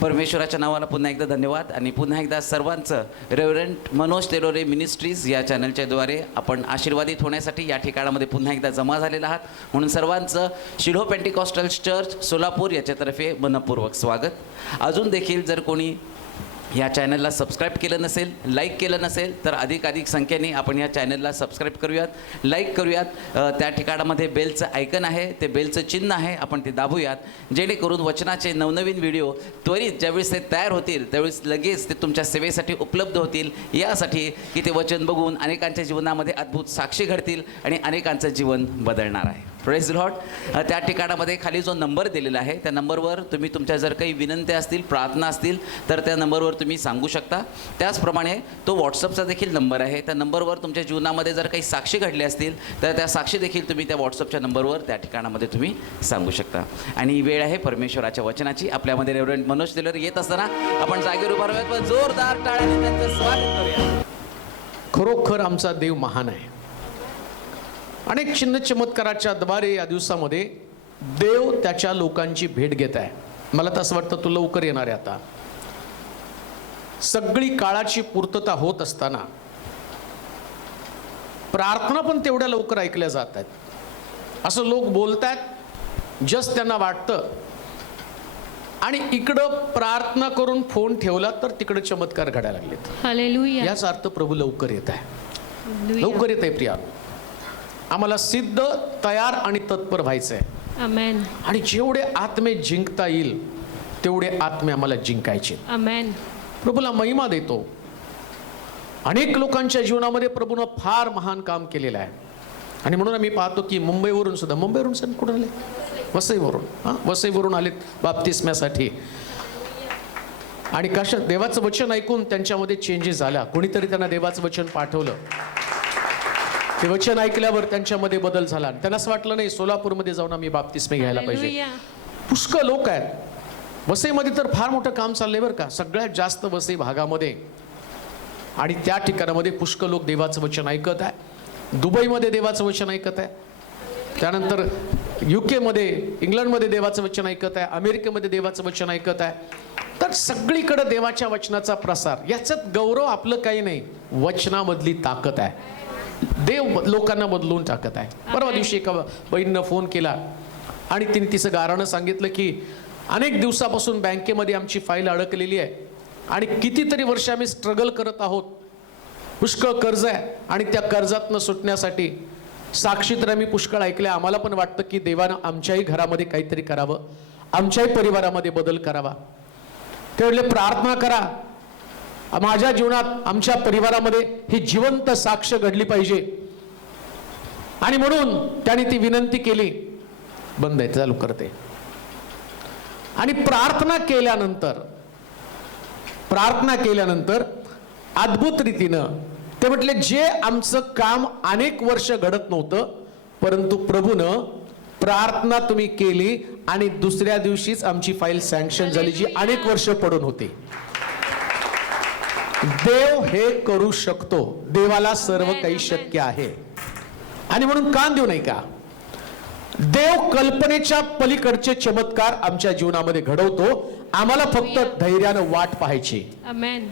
परमेश्वराच्या नावाला पुन्हा एकदा धन्यवाद आणि पुन्हा एकदा सर्वांचं रेव्हरंट मनोज तेलोरे मिनिस्ट्रीज या चॅनलच्या द्वारे आपण आशीर्वादित होण्यासाठी या ठिकाणामध्ये पुन्हा एकदा जमा झालेला आहात. म्हणून सर्वांचं शिलोह पेंटिकॉस्टल चर्च सोलापूर याच्यातर्फे मनपूर्वक स्वागत. अजून देखील जर कोणी या चॅनलला सबस्क्राईब केलं नसेल, लाईक केलं नसेल तर अधिक संख्येने आपण या चॅनलला सबस्क्राईब करूयात, लाईक करूयात. त्या ठिकाणामध्ये बेलचं आयकन आहे, ते बेलचं चिन्ह आहे, आपण ते दाबूयात, जेणेकरून वचनाचे नवनवीन व्हिडिओ त्वरित ज्यावेळेस ते तयार होतील त्यावेळेस लगेच ते तुमच्या सेवेसाठी उपलब्ध होतील, यासाठी की ते वचन बघून अनेकांच्या जीवनामध्ये अद्भुत साक्षी घडतील आणि अनेकांचं जीवन बदलणार आहे. Praise Lord. त्या ठिकाणामध्ये खाली जो नंबर दिलेला आहे त्या नंबरवर तुम्ही तुमच्या जर काही विनंत्या असतील, प्रार्थना असतील तर त्या नंबरवर तुम्ही सांगू शकता. त्याचप्रमाणे तो व्हॉट्सअपचा देखील नंबर आहे, त्या नंबरवर तुमच्या जीवनामध्ये जर काही साक्षी घडली असतील तर त्या साक्षी देखील तुम्ही त्या व्हॉट्सअपच्या नंबरवर त्या ठिकाणामध्ये तुम्ही सांगू शकता. आणि ही वेळ आहे परमेश्वराच्या वचनाची. आपल्यामध्ये रेव्हरंट मनोज तेलोरे येत असताना आपण जागेवर उभा राहूयात व जोरदार टाळ्यांनी त्यांचं स्वागत करूया. खरोखर आमचा देव महान आहे. अनेक चिन्ह चमत्काराच्या द्वारे या दिवसामध्ये देव त्याच्या लोकांची भेट घेत आहे. मला तर असं वाटतं तू लवकर येणार आहे. आता सगळी काळाची पूर्तता होत असताना प्रार्थना पण तेवढ्या लवकर ऐकल्या जात आहेत असं लोक बोलतात. जस्ट त्यांना वाटतं आणि इकडं प्रार्थना करून फोन ठेवला तर तिकडे चमत्कार घडायला लागलेत. हालेलुया. याचा अर्थ प्रभू लवकर येत आहे, लवकर येत आहे. प्रिया, आम्हाला सिद्ध, तयार आणि तत्पर व्हायचं आहे. आमेन. आणि जेवढे आत्मे जिंकता येईल तेवढे आत्मे आम्हाला जिंकायचे. आमेन. प्रभूला महिमा देतो. अनेक लोकांच्या जीवनामध्ये प्रभूनं फार महान काम केलेलं आहे. आणि म्हणून आम्ही पाहतो की मुंबईवरून सण कुठून आले? वसईवरून आलेत बाप्तिस्म्यासाठी. आणि कशा देवाचं वचन ऐकून त्यांच्यामध्ये चेंजेस झाला. कोणीतरी त्यांना देवाचं वचन पाठवलं. ते वचन ऐकल्यावर त्यांच्यामध्ये बदल झाला. त्यांना असं वाटलं नाही सोलापूरमध्ये जाऊन आम्ही बाप्तिस्मे घ्यायला पाहिजे. पुष्कळ लोक आहेत वसईमध्ये, तर फार मोठं काम चाललंय बरं का. सगळ्यात जास्त वसई भागामध्ये आणि त्या ठिकाणामध्ये पुष्कळ लोक देवाचं वचन ऐकत आहे. दुबईमध्ये देवाचं वचन ऐकत आहे. त्यानंतर UK मध्ये, इंग्लंडमध्ये देवाचं वचन ऐकत आहे. अमेरिकेमध्ये देवाचं वचन ऐकत आहे. तर सगळीकडे देवाच्या वचनाचा प्रसार. याच्यात गौरव आपलं काही नाही, वचनामधली ताकद आहे. देव लोकांना बदलून टाकत आहे. परवा दिवशी एका बहिणीनं फोन केला आणि तिने तिचं गाराणं सांगितलं की अनेक दिवसापासून बँकेमध्ये आमची फाईल अडकलेली आहे आणि कितीतरी वर्ष आम्ही स्ट्रगल करत आहोत. पुष्कळ कर्ज आहे आणि त्या कर्जातनं सुटण्यासाठी साक्षी तर आम्ही पुष्कळ ऐकल्या. आम्हाला पण वाटतं की देवानं आमच्याही घरामध्ये काहीतरी करावं, आमच्याही परिवारामध्ये बदल करावा. ते म्हटले प्रार्थना करा, माझ्या जीवनात, आमच्या परिवारामध्ये ही जिवंत साक्ष घडली पाहिजे. आणि म्हणून त्याने ती विनंती केली. बंद आहे, चालू करते. आणि प्रार्थना केल्यानंतर अद्भुत रीतीनं ते म्हटले जे आमचं काम अनेक वर्ष घडत नव्हतं, परंतु प्रभूनं प्रार्थना तुम्ही केली आणि दुसऱ्या दिवशीच आमची फाईल सँक्शन झाली, जी अनेक वर्ष पडून होती. देव हे करू शकतो. देवाला सर्व काही शक्य आहे. आणि म्हणून कान देऊ नाही का, देव कल्पनेच्या पलीकडचे चमत्कार आमच्या जीवनामध्ये घडवतो. आम्हाला फक्त धैर्यानं वाट पाहायची. आमेन.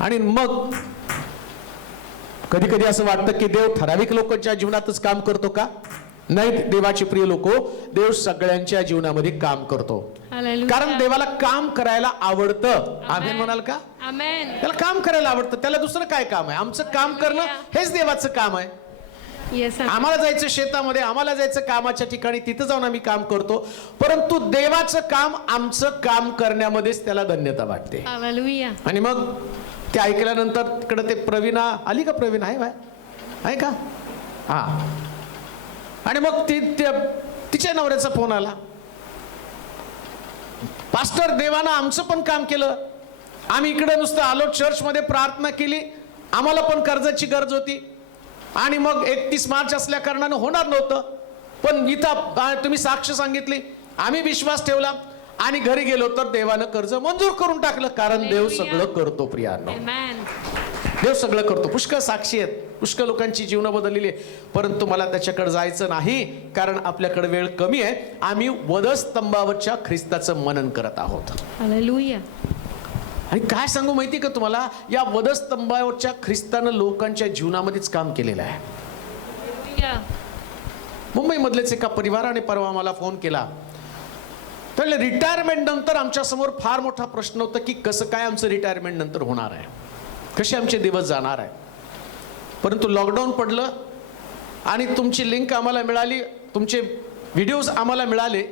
आणि मग कधी कधी असं वाटतं की देव ठराविक लोकांच्या जीवनातच काम करतो का? नाही, देवाचे प्रिय लोक, देव सगळ्यांच्या जीवनामध्ये काम करतो. कारण देवाला काम करायला आवडतं. आमेन म्हणाल का? आमेन. त्याला काम करायला आवडतं. त्याला दुसरं काय काम आहे? आमचं काम करणं हेच देवाचं काम आहे. आम्हाला जायचं शेतामध्ये, आम्हाला जायचं कामाच्या ठिकाणी, तिथं जाऊन आम्ही काम करतो. परंतु देवाचं काम आमचं काम करण्यामध्येच त्याला धन्यता वाटते. आणि मग ते ऐकल्यानंतर तिकडे ते प्रवीणा आली का? प्रवीणा आहे का? हा. आणि मग तिच्या नवऱ्याचा फोन आला. पास्टर, देवानं आमचं पण काम केलं. आम्ही इकडे नुसतं आलो, चर्चमध्ये प्रार्थना केली. आम्हाला पण कर्जाची गरज होती आणि मग 31 मार्च असल्या कारणानं होणार नव्हतं. पण इथं तुम्ही साक्ष सांगितली, आम्ही विश्वास ठेवला आणि घरी गेलो तर देवानं कर्ज मंजूर करून टाकलं. कारण देव सगळं करतो. प्रियांनो, देव सगळं करतो. पुष्कळ साक्षी आहेत, पुष्कळ लोकांची जीवनं बदललेली आहे, परंतु मला त्याच्याकडे जायचं नाही, कारण आपल्याकडे वेळ कमी आहे. आम्ही वधस्तंभावरच्या ख्रिस्ताचं मनन करत आहोत. हालेलुया. आणि काय सांगू माहिती का तुम्हाला, या वधस्तंभावरच्या ख्रिस्तानं लोकांच्या जीवनामध्येच काम केलेलं आहे. मुंबईमधलेच एका परिवाराने परवा मला फोन केला. तर रिटायरमेंट नंतर आमच्या समोर फार मोठा प्रश्न होता की कसं काय आमचं रिटायरमेंट नंतर होणार आहे, कसे आमचे दिवस जाणार आहे. परंतु लॉकडाऊन पडलं आणि तुमची लिंक आम्हाला मिळाली, तुमचे व्हिडिओज आम्हाला मिळाले.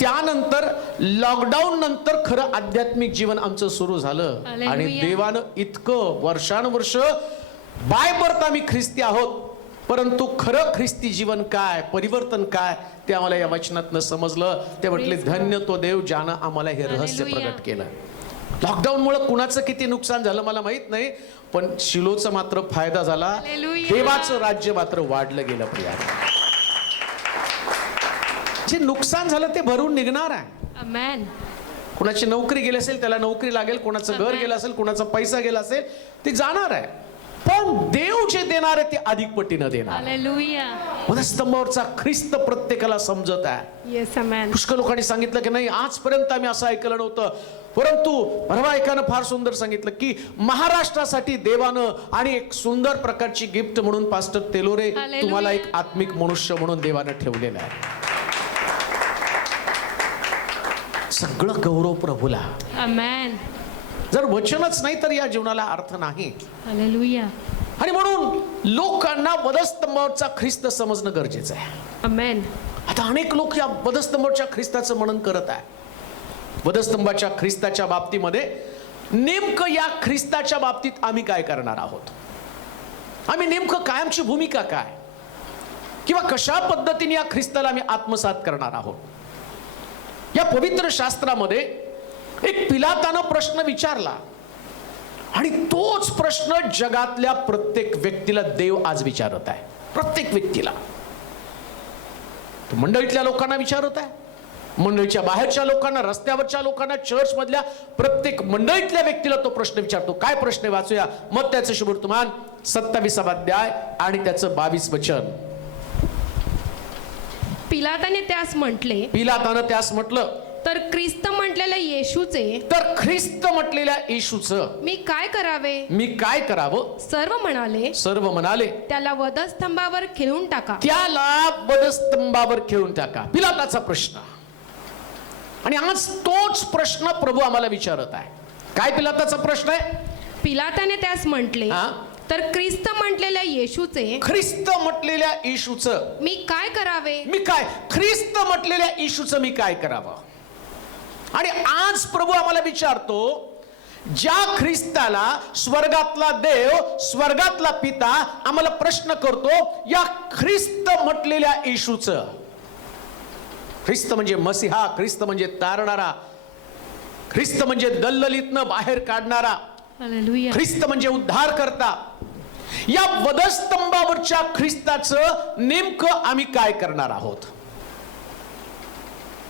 त्यानंतर लॉकडाऊन नंतर खरं आध्यात्मिक जीवन आमचं सुरू झालं. हालेलुया. आणि देवानं इतकं वर्षानुवर्ष बाय बर्थ आम्ही ख्रिस्ती आहोत, परंतु खरं ख्रिस्ती जीवन काय, परिवर्तन काय, ते आम्हाला या वचनातनं समजलं. ते म्हटले धन्य तो देव ज्यानं आम्हाला हे रहस्य हालेलुया. प्रगट केलं. लॉकडाऊनमुळे कुणाचं किती नुकसान झालं मला माहित नाही, पण शिलोचा मात्र फायदा झाला. हालेलुया. देवाचं राज्य मात्र वाढलं गेलं. प्रिया, जे नुकसान झालं ते भरून निघणार आहे. आमेन. कुणाची नोकरी गेली असेल त्याला नोकरी लागेल, कुणाचं घर गेलं असेल, कुणाचा पैसा गेला असेल, ते जाणार आहे. पण देव जे देणार आहे ते अधिक पटीनं देणार. हालेलुया. वधस्तंभावरचा ख्रिस्त प्रत्येकाला समजत आहे. येस आमेन. पुष्कळ लोकांनी सांगितलं की नाही आजपर्यंत आम्ही असं ऐकलं नव्हतं, परंतु परवा एकानं फार सुंदर सांगितलं की महाराष्ट्रासाठी देवानं आणि एक सुंदर प्रकारची गिफ्ट म्हणून पास्टर तेलोरे हालेलुया. तुम्हाला एक आत्मिक मनुष्य म्हणून देवानं ठेवलेलं आहे. सगळं गौरव प्रभूला. आमेन. जर वचनच नाही तर या जीवनाला अर्थ नाही. हालेलुया. आणि म्हणून लोकांना वधस्तंभावरचा ख्रिस्त समजणं गरजेचं आहे. आमेन. आता अनेक लोक या वधस्तंभावरच्या ख्रिस्ताचं मनन करत आहे. वधस्तंभाच्या ख्रिस्ताच्या बाबतीमध्ये नेमकं या ख्रिस्ताच्या बाबतीत आम्ही काय करणार आहोत, आम्ही नेमकं काय, आमची भूमिका काय, किंवा कशा पद्धतीने या ख्रिस्ताला आम्ही आत्मसात करणार आहोत. या पवित्र शास्त्रामध्ये एक पिलातानं प्रश्न विचारला आणि तोच प्रश्न जगातल्या प्रत्येक व्यक्तीला देव आज विचारत आहे. प्रत्येक व्यक्तीला. तो मंडळीतल्या लोकांना विचारत आहे, मंडळीच्या बाहेरच्या लोकांना, रस्त्यावरच्या लोकांना, चर्च मधल्या प्रत्येक मंडळीतल्या व्यक्तीला तो प्रश्न विचारतो. काय प्रश्न आहे वाचूया. मत्त्याचं शुभवर्तमान 27 अध्याय आणि त्याचं 22 वचन. पिलाताने त्यास म्हटले, पिलातानं त्यास म्हटलं, तर ख्रिस्त म्हटलेल्या येशूचे, तर ख्रिस्त म्हटलेल्या येशूचं मी काय करावे. मी काय करावं. सर्व म्हणाले, सर्व म्हणाले त्याला वधस्तंभावर खिळून टाका. त्याला वधस्तंभावर खेळून टाका. पिलाताचा प्रश्न. आणि आज तोच प्रश्न प्रभू आम्हाला विचारत आहे. काय पिलाताचा प्रश्न आहे. पिलाताने त्यास म्हटले, हा? तर ख्रिस्त म्हटलेल्या येशूचे ख्रिस्त म्हटलेल्या येशूचं मी काय करावे. मी काय, ख्रिस्त म्हटलेल्या येशूचं मी काय करावं. आणि आज प्रभू आम्हाला विचारतो, ज्या ख्रिस्ताला स्वर्गातला देव, स्वर्गातला पिता आम्हाला प्रश्न करतो, या ख्रिस्त म्हटलेल्या येशूचं. ख्रिस्त म्हणजे मसीहा, ख्रिस्त म्हणजे तारणारा, ख्रिस्त म्हणजे दलदलीतनं बाहेर काढणारा, हालेलुया. ख्रिस्त म्हणजे उद्धार करता. या वधस्तंभावरच्या ख्रिस्ताचं नेमकं आम्ही काय करणार आहोत.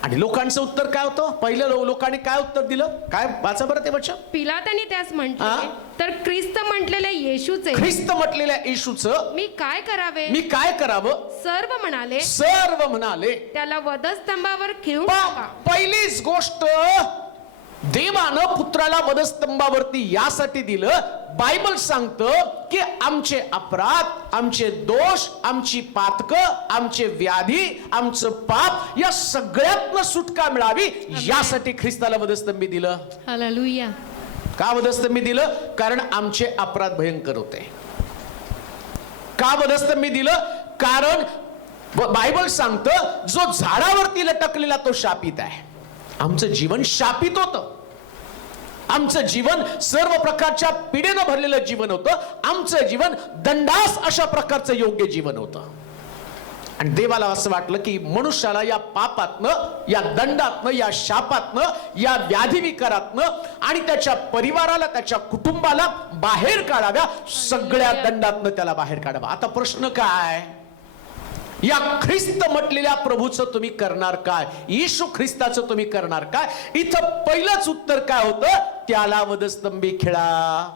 आणि लोकांचं उत्तर काय होतं. पहिलं लोकांनी काय उत्तर दिलं, काय वाचा बरं ते वचन. पिलाताने त्यास म्हटले, हा? तर ख्रिस्त म्हटलेल्या येशूचे ख्रिस्त म्हटलेल्या येशूचं मी काय करावे. मी काय करावं. सर्व म्हणाले, सर्व म्हणाले. त्याला वधस्तंभावर खिळून टाका. पहिलीच गोष्ट देवानं पुत्राला वधस्तंभावरती यासाठी दिलं. बायबल सांगतं की आमचे अपराध, आमचे दोष, आमची पातकं, आमचे व्याधी, आमचं पाप, या सगळ्यातनं सुटका मिळावी यासाठी ख्रिस्ताला वधस्तंभी दिलं. हालेलुया. का वधस्तंभी दिलं. कारण आमचे अपराध भयंकर होते. का वधस्तंभी दिलं. कारण बायबल सांगतं जो झाडावरती लटकलेला तो शापित आहे. आमचं जीवन शापित होतं. आमचं जीवन सर्व प्रकारच्या पिढेनं भरलेलं जीवन होतं. आमचं जीवन दंडास अशा प्रकारचं योग्य जीवन होतं. आणि देवाला असं वाटलं की मनुष्याला या पापातनं, या दंडातनं, या शापातनं, या व्याधी विकारातनं आणि त्याच्या परिवाराला, त्याच्या कुटुंबाला बाहेर काढाव्या. सगळ्या दंडातनं त्याला बाहेर काढावा. आता प्रश्न काय. या ख्रिस्त म्हटलेल्या प्रभूचं तुम्ही करणार काय. येशू ख्रिस्ताचं तुम्ही करणार काय. इथं पहिलंच उत्तर काय होतं. त्याला वधस्तंभी खिळा.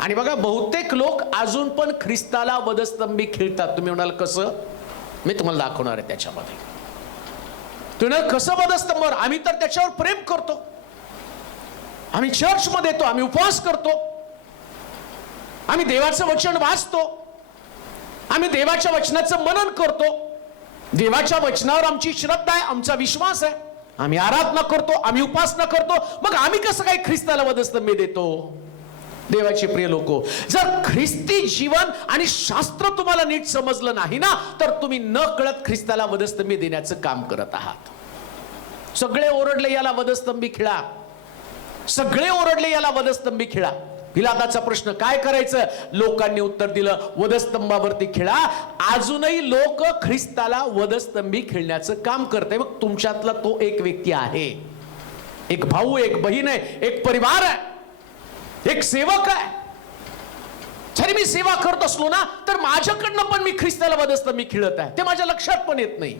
आणि बघा बहुतेक लोक अजून पण ख्रिस्ताला वधस्तंभी खिळतात. तुम्ही म्हणाल कसं? मी तुम्हाला दाखवणार आहे त्याच्यामध्ये. तुम्ही म्हणाल कसं वधस्तंभावर? आम्ही तर त्याच्यावर प्रेम करतो, आम्ही चर्चमध्ये येतो, आम्ही उपवास करतो, आम्ही देवाचं वचन वाचतो, आम्ही देवाच्या वचनाचं मनन करतो, देवाच्या वचनावर आमची श्रद्धा आहे, आमचा विश्वास आहे, आम्ही आराधना करतो, आम्ही उपासना करतो. मग आम्ही कसं काय ख्रिस्ताला वधस्तंभी देतो? देवाचे प्रिय लोको, जर ख्रिस्ती जीवन आणि शास्त्र तुम्हाला नीट समजलं नाही ना, तर तुम्ही न कळत ख्रिस्ताला वधस्तंभी देण्याचं काम करत आहात. सगळे ओरडले याला वधस्तंभी खिळा, सगळे ओरडले याला वधस्तंभी खिळा. पिलाताचा प्रश्न काय करायचं? लोकांनी उत्तर दिलं वधस्तंभावरती खिळा. अजूनही लोक ख्रिस्ताला वधस्तंभी खिळण्याचं काम करते. मग तुमच्यातला तो एक व्यक्ती आहे, एक भाऊ, एक बहीण आहे, एक परिवार आहे, एक सेवक आहे. जरी मी सेवा करत असलो ना, तर माझ्याकडनं पण मी ख्रिस्ताला वधस्तंभी खिळत आहे, ते माझ्या लक्षात पण येत नाही.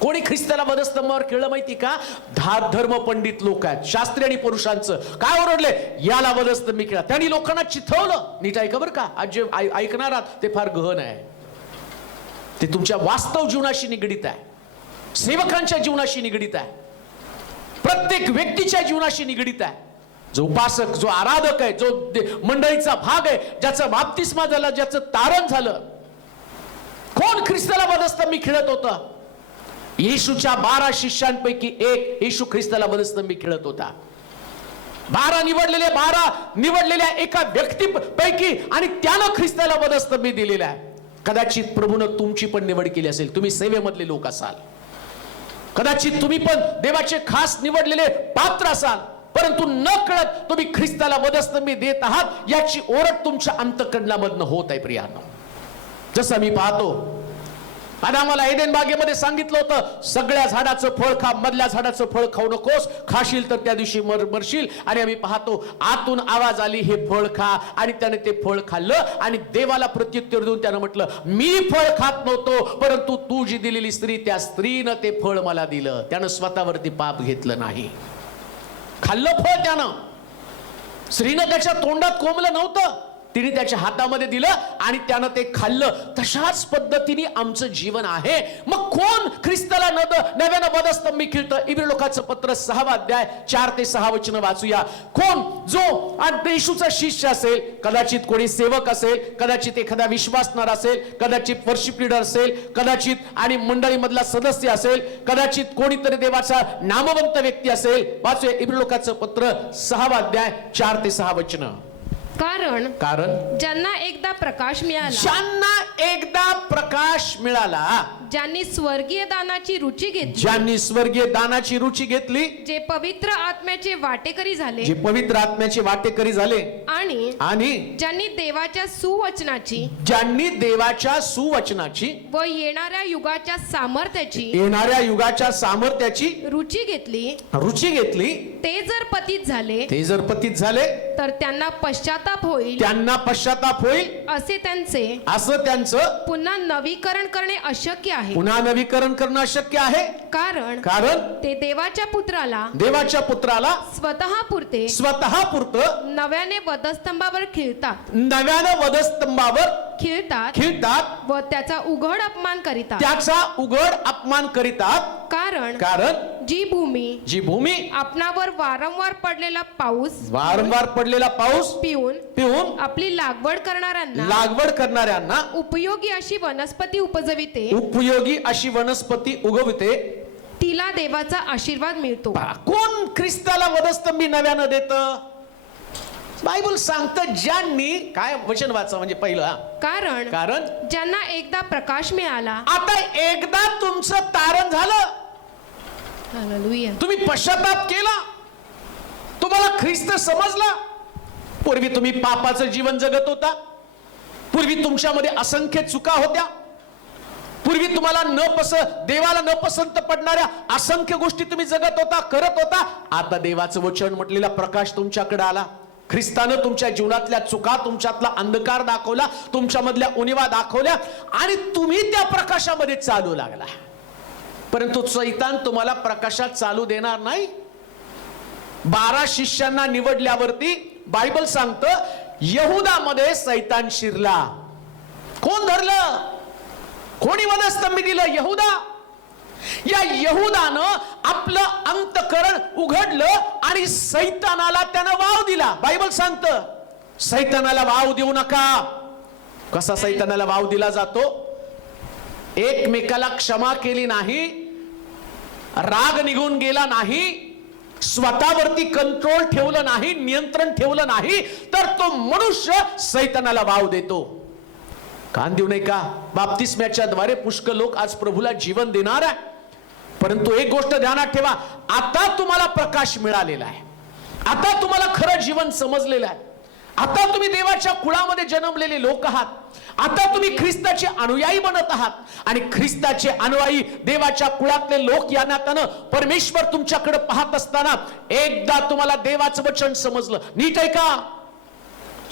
कोणी ख्रिस्ताला वधस्तंभावर खिळलं माहिती का? धर्म पंडित लोक आहेत, शास्त्री आणि पुरुषांचं. काय ओरडले? याला वधस्तंभी खिळा. त्यांनी लोकांना चिथवलं. नीट ऐका बरं का, आज जे ऐकणार आहात ते फार गहन आहे, ते तुमच्या वास्तव जीवनाशी निगडीत आहे, सेवकांच्या जीवनाशी निगडीत आहे, प्रत्येक व्यक्तीच्या जीवनाशी निगडीत आहे. जो उपासक, जो आराधक आहे, जो मंडळीचा भाग आहे, ज्याचं बाप्तिस्मा झाला, ज्याचं तारण झालं, कोण ख्रिस्ताला वधस्तंभी खिळत होतं? येशूच्या 12 शिष्यांपैकी एक येशू ख्रिस्ताला वधस्तंभी खिळत होता. 12 निवडलेल्या एका व्यक्तीपैकी, आणि त्यानं ख्रिस्ताला वधस्तंभी दिलेला आहे. कदाचित प्रभूनं तुमची पण निवड केली असेल, तुम्ही सेवेमधले लोक असाल, कदाचित तुम्ही पण देवाचे खास निवडलेले पात्र असाल, परंतु न कळत तुम्ही ख्रिस्ताला वधस्तंभी देत आहात याची ओरड तुमच्या अंतःकरणामधनं होत आहे. प्रियानो, जसं मी पाहतो, आणि आम्हाला एदेन बागेमध्ये सांगितलं होतं, सगळ्या झाडाचं फळ खा, मधल्या झाडाचं फळ खाऊ नकोस, खाशील तर त्या दिवशी मरशील. आणि आम्ही पाहतो आतून आवाज आली, हे फळ खा, आणि त्याने ते फळ खाल्लं आणि देवाला प्रत्युत्तर देऊन त्यानं म्हटलं, मी फळ खात नव्हतो, परंतु तू जी दिलेली स्त्री, त्या स्त्रीनं ते फळ मला दिलं. त्यानं स्वतःवरती पाप घेतलं नाही, खाल्लं फळ त्यानं. स्त्रीनं त्याच्या तोंडात कोंबलं नव्हतं, तिने त्याच्या हातामध्ये दिलं आणि त्यानं ते खाल्लं. तशाच पद्धतीने आमचं जीवन आहे. मग कोण ख्रिस्ताला नव्यानं वधस्तंभी खिळतं? इब्री लोकांचं पत्र 6 अध्याय 4 ते 6 वचन वाचूया. कोण? जो येशूचा शिष्य असेल, कदाचित कोणी सेवक असेल, कदाचित एखादा विश्वासणारा असेल, कदाचित वर्शिप लीडर असेल, कदाचित आणि मंडळीमधला सदस्य असेल, कदाचित कोणीतरी देवाचा नामवंत व्यक्ती असेल. वाचूया इब्री लोकांचं पत्र 6 अध्याय 4 ते 6 वचन. कारण ज्यांना एकदा प्रकाश मिळाला, ज्यांनी स्वर्गीय दानाची रुची घेतली, जे पवित्र आत्म्याचे वाटेकरी झाले, आणि ज्यांनी देवाच्या सुवचनाची व येणाऱ्या युगाच्या सामर्थ्याची रुची घेतली, ते जर पतित झाले, तर त्यांना पश्चाताप होईल, असे त्यांचं पुन्हा नवीकरण करणे अशक्य आहे. कारण ते देवाच्या पुत्राला स्वतः पुरते नव्याने वधस्तंभावर खिळतात व त्याचा उघड अपमान करीतात. कारण जी भूमी आपणावर वारंवार पडलेला पाऊस पिऊन आपली लागवड करणाऱ्यांना उपयोगी अशी वनस्पती उगविते, तिला देवाचा आशीर्वाद मिळतो. कोण ख्रिस्ताला वधस्तंभी नव्यानं देतं? बायबल सांगतं, ज्यांनी, काय वचन वाचा म्हणजे पहिलं, कारण ज्यांना एकदा प्रकाश मिळाला. आता एकदा तुमचं तारण झालं, हालेलुया, तुम्ही पश्चाताप केला, तुम्हाला ख्रिस्त समजला. पूर्वी तुम्ही पापाचं जीवन जगत होता, पूर्वी तुमच्यामध्ये असंख्य चुका होत्या, पूर्वी तुम्हाला देवाला न पसंत पडणाऱ्या असंख्य गोष्टी तुम्ही जगत होता, करत होता. आता देवाचं वचन म्हटलेला प्रकाश तुमच्याकडे आला. ख्रिस्तानं तुमच्या जीवनातल्या चुका, तुमच्यातला अंधकार दाखवला, तुमच्यामधल्या उणिवा दाखवल्या, आणि तुम्ही त्या प्रकाशामध्ये चालू लागला. परंतु शैतान तुम्हाला प्रकाशात चालू देणार नाही. 12 शिष्यांना निवडल्यावरती बायबल सांगतं, यहुदामध्ये सैतान शिरला. कोण धरलं? कोणी वधस्तंभी दिलं? यहुदा. या यहुदानं आपलं अंतःकरण उघडलं आणि सैतानाला त्यानं वाव दिला. बायबल सांगतं सैतानाला वाव देऊ नका. कसा सैतानाला वाव दिला जातो? एकमेकाला क्षमा केली नाही, राग निघून गेला नाही, स्वतःवरती कंट्रोल ठेवलं नाही, नियंत्रण ठेवलं नाही, तर तो मनुष्य सैतानाला वाव देतो. कान देऊ नये का? बाप्तिस्म्याच्या द्वारे पुष्कळ लोक आज प्रभूला जीवन देणार आहे. परंतु एक गोष्ट ध्यानात ठेवा, आता तुम्हाला प्रकाश मिळालेला आहे. आता तुम्हाला खरं जीवन समजलेलं आहे. आता तुम्ही देवाच्या कुळामध्ये जन्मलेले लोक आहात. आता तुम्ही ख्रिस्ताचे अनुयायी बनत आहात. आणि ख्रिस्ताचे अनुयायी देवाच्या कुळातले लोक या नात्यानं परमेश्वर तुमच्याकडे पाहत असताना एकदा तुम्हाला देवाचं वचन समजलं. नीट आहे का?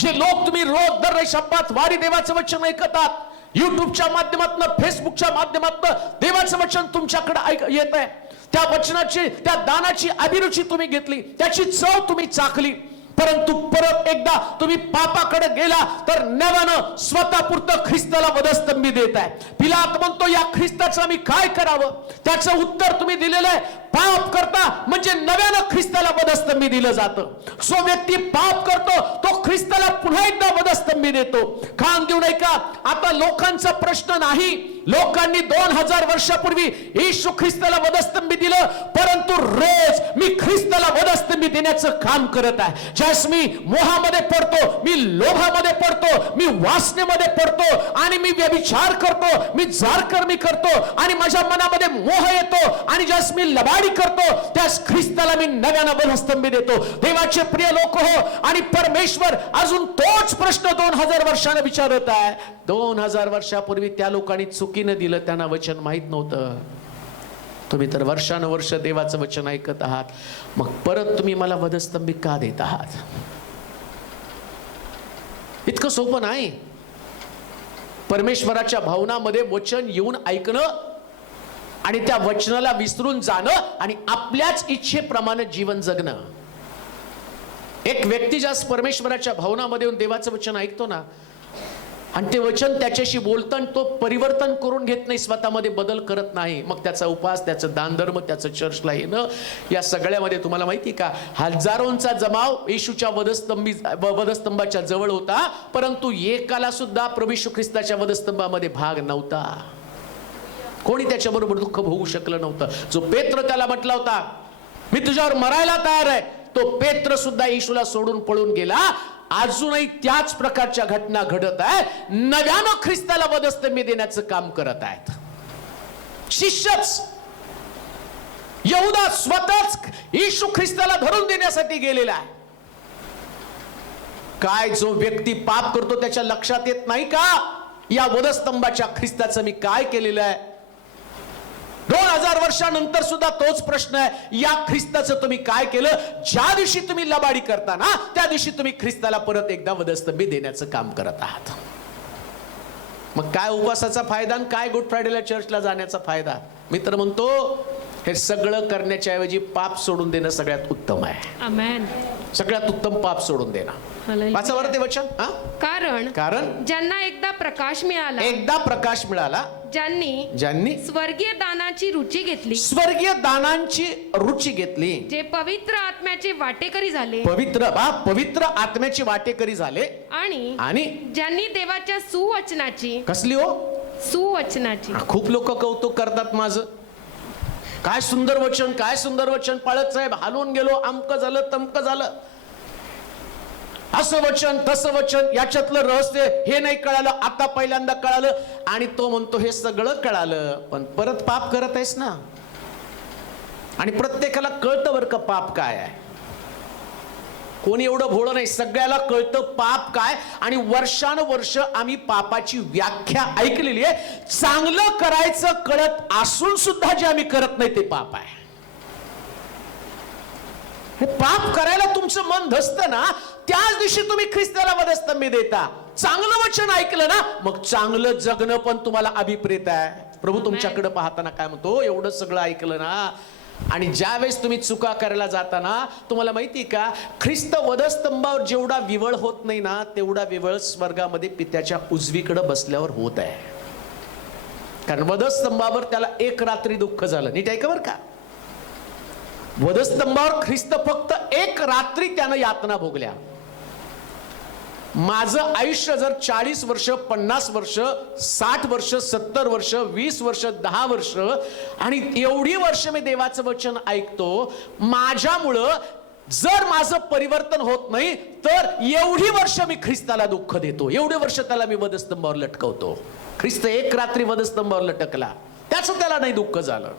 जे लोक तुम्ही रोज दर शब्दात वारी देवाचं वचन ऐकतात, युट्यूबच्या माध्यमातून, फेसबुकच्या माध्यमातून देवाचं वचन तुमच्याकडे येत आहे, त्या वचनाची, त्या दानाची अभिरुची तुम्ही घेतली, त्याची चव तुम्ही चाखली, परंतु परत एकदा तुम्ही पापाकडे गेला तर नव्यानं स्वतःपुरतं ख्रिस्ताला वधस्तंभी देत आहे. पिलात म्हणतो या ख्रिस्ताचं मी काय करावं? त्याचं उत्तर तुम्ही दिलेलं आहे, पाप करता म्हणजे नव्यानं ख्रिस्ताला वधस्तंभी दिलं जातं. जो व्यक्ती पाप करतो तो ख्रिस्ताला पुन्हा एकदा वधस्तंभी देतो. खान देऊ नये का? आता लोकांचा प्रश्न नाही. लोकांनी 2000 वर्षापूर्वी येशू ख्रिस्ताला वधस्तंभी दिलं, परंतु रोज मी ख्रिस्ताला वधस्तंभी देण्याचं काम करत आहे. ज्यास मी मोहामध्ये पडतो, मी लोभामध्ये पडतो, मी वासनेमध्ये पडतो आणि मी व्यभिचार करतो, मी जारकर्मी करतो आणि माझ्या मनामध्ये मोह येतो आणि ज्यास मी लबाडी करतो त्यास ख्रिस्ताला मी नव्यानं वधस्तंभी देतो. देवाचे प्रिय लोक हो, आणि परमेश्वर अजून तोच प्रश्न 2000 वर्षाने विचारत आहे. 2000 वर्षापूर्वी त्या लोकांनी चुकीनं दिलं, त्यांना वचन माहित नव्हतं. तुम्ही तर वर्षानुवर्ष देवाचं वचन ऐकत आहात, मग परत तुम्ही मला वधस्तंभी का देत आहात? इतकं सोपं नाही. परमेश्वराच्या भावनामध्ये वचन येऊन ऐकणं आणि त्या वचनाला विसरून जाणं आणि आपल्याच इच्छेप्रमाणे जीवन जगणं. एक व्यक्ती ज्यास परमेश्वराच्या भावनामध्ये येऊन देवाचं वचन ऐकतो ना, आणि ते वचन त्याच्याशी बोलताना तो परिवर्तन करून घेत नाही, स्वतःमध्ये बदल करत नाही, मग त्याचा उपास, त्याचं दानधर्म, त्याचं चर्चला येणं, या सगळ्यामध्ये तुम्हाला माहिती का, हजारोंचा जमाव येशूच्या वधस्तंभाच्या जवळ होता, परंतु एकाला सुद्धा प्रभू येशू ख्रिस्ताच्या वधस्तंभामध्ये भाग नव्हता. कोणी त्याच्याबरोबर दुःख भोगू शकलं नव्हतं. जो पेत्र त्याला म्हटला होता मी तुझ्यावर मरायला तयार आहे, तो पेत्र सुद्धा येशूला सोडून पळून गेला. अजूनही त्याच प्रकारच्या घटना घडत आहे. नव्यानं ख्रिस्ताला वधस्तंभी देण्याचं काम करत आहेत शिष्यच. यहुदा स्वतःच येशू ख्रिस्ताला धरून देण्यासाठी गेलेला आहे. काय जो व्यक्ती पाप करतो त्याच्या लक्षात येत नाही का, या वधस्तंभाच्या ख्रिस्ताचं मी काय केलेलं आहे? 2000 वर्षानंतर सुद्धा तोच प्रश्न आहे, या ख्रिस्ताचं तुम्ही काय केलं? ज्या दिवशी तुम्ही लबाडी करता ना, त्या दिवशी तुम्ही ख्रिस्ताला परत एकदा वधस्तंभी देण्याचं काम करत आहात. मग काय उपवासाचा फायदा आणि काय गुड फ्रायडेला चर्चला जाण्याचा फायदा? मी तर म्हणतो हे सगळं करण्याच्या ऐवजी पाप सोडून देणं सगळ्यात उत्तम आहे. आमेन. सगळ्यात उत्तम पाप सोडून देणं. वाचा बरं ते वचन. कारण ज्यांना एकदा प्रकाश मिळाला, एकदा प्रकाश मिळाला, ज्यांनी स्वर्गीय दानाची रुची घेतली, स्वर्गीय दानांची रुची घेतली, जे पवित्र आत्म्याचे वाटेकरी झाले, पवित्र आत्म्याचे वाटेकरी झाले, आणि ज्यांनी देवाच्या सुवचनाची, कसली हो? सुवचनाची. खूप लोक कौतुक करतात माझं, काय सुंदर वचन, काय सुंदर वचन, पाळत साहेब हालून गेलो, अमकं झालं तमकं झालं, असं वचन तसं वचन, याच्यातलं रहस्य हे नाही कळालं, आता पहिल्यांदा कळालं. आणि तो म्हणतो हे सगळं कळालं, पण परत पाप करत आहेस ना. आणि प्रत्येकाला कळतं बरं का पाप काय आहे. कोणी एवढं भोळं नाही, सगळ्याला कळतं पाप काय. आणि वर्षानुवर्ष आम्ही पापाची व्याख्या ऐकलेली आहे. चांगलं करायचं कळत असून सुद्धा जे आम्ही करत नाही ते पाप आहे. हे पाप करायला तुमचं मन धसतं ना, त्याच दिवशी तुम्ही ख्रिस्ताला वधस्तंभी देता. चांगलं वचन ऐकलं ना, मग चांगलं जगणं पण तुम्हाला अभिप्रेत आहे. प्रभू तुमच्याकडे पाहताना काय म्हणतो, एवढं सगळं ऐकलं ना, आणि ज्या वेळेस तुम्ही चुका करायला जाताना तुम्हाला माहिती का, ख्रिस्त वधस्तंभावर जेवढा विवळ होत नाही ना, तेवढा विवळ स्वर्गामध्ये पित्याच्या उजवीकडे बसल्यावर होत आहे. कारण वधस्तंभावर त्याला एक रात्री दुःख झालं. नीट ऐका बरं का, वधस्तंभावर ख्रिस्त फक्त एक रात्री त्यानं यातना भोगल्या. माझं आयुष्य जर 40 वर्ष, 50 वर्ष, 60 वर्ष, 70 वर्ष, 20 वर्ष, 10 वर्ष आणि एवढी वर्ष मी देवाचं वचन ऐकतो, माझ्यामुळं जर माझं परिवर्तन होत नाही तर एवढी वर्ष मी ख्रिस्ताला दुःख देतो, एवढी वर्ष त्याला मी वधस्तंभावर लटकवतो. ख्रिस्त एक रात्री वधस्तंभावर लटकला, त्याचं त्याला नाही दुःख झालं.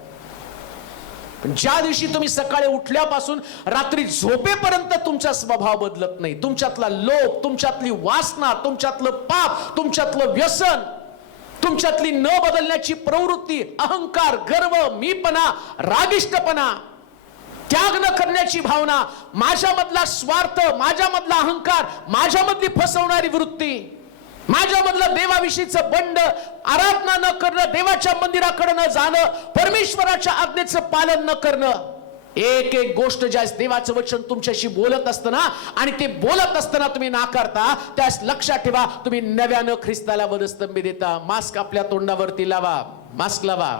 ज्या दिवशी तुम्ही सकाळी उठल्यापासून रात्री झोपेपर्यंत तुमचा स्वभाव बदलत नाही, तुमच्यातला लोभ, तुमच्यातली वासना, तुमच्यातलं पाप, तुमच्यातलं व्यसन, तुमच्यातली न बदलण्याची प्रवृत्ती, अहंकार, गर्व, मीपणा, रागिष्टपणा, त्याग न करण्याची भावना, माझ्यामधला स्वार्थ, माझ्यामधला अहंकार, माझ्यामधली फसवणारी वृत्ती, माझ्यामधलं देवाविषयीचं बंड, आराधना न करणं, देवाच्या मंदिराकडे न जाणं, परमेश्वराच्या आज्ञेचं पालन न करणं, एक एक गोष्ट ज्या देवाचं वचन तुमच्याशी बोलत असताना आणि ते बोलत असताना तुम्ही नाकारता, त्यास लक्षात ठेवा, तुम्ही नव्यानं ख्रिस्ताला वधस्तंभी देता. मास्क आपल्या तोंडावरती लावा, मास्क लावा,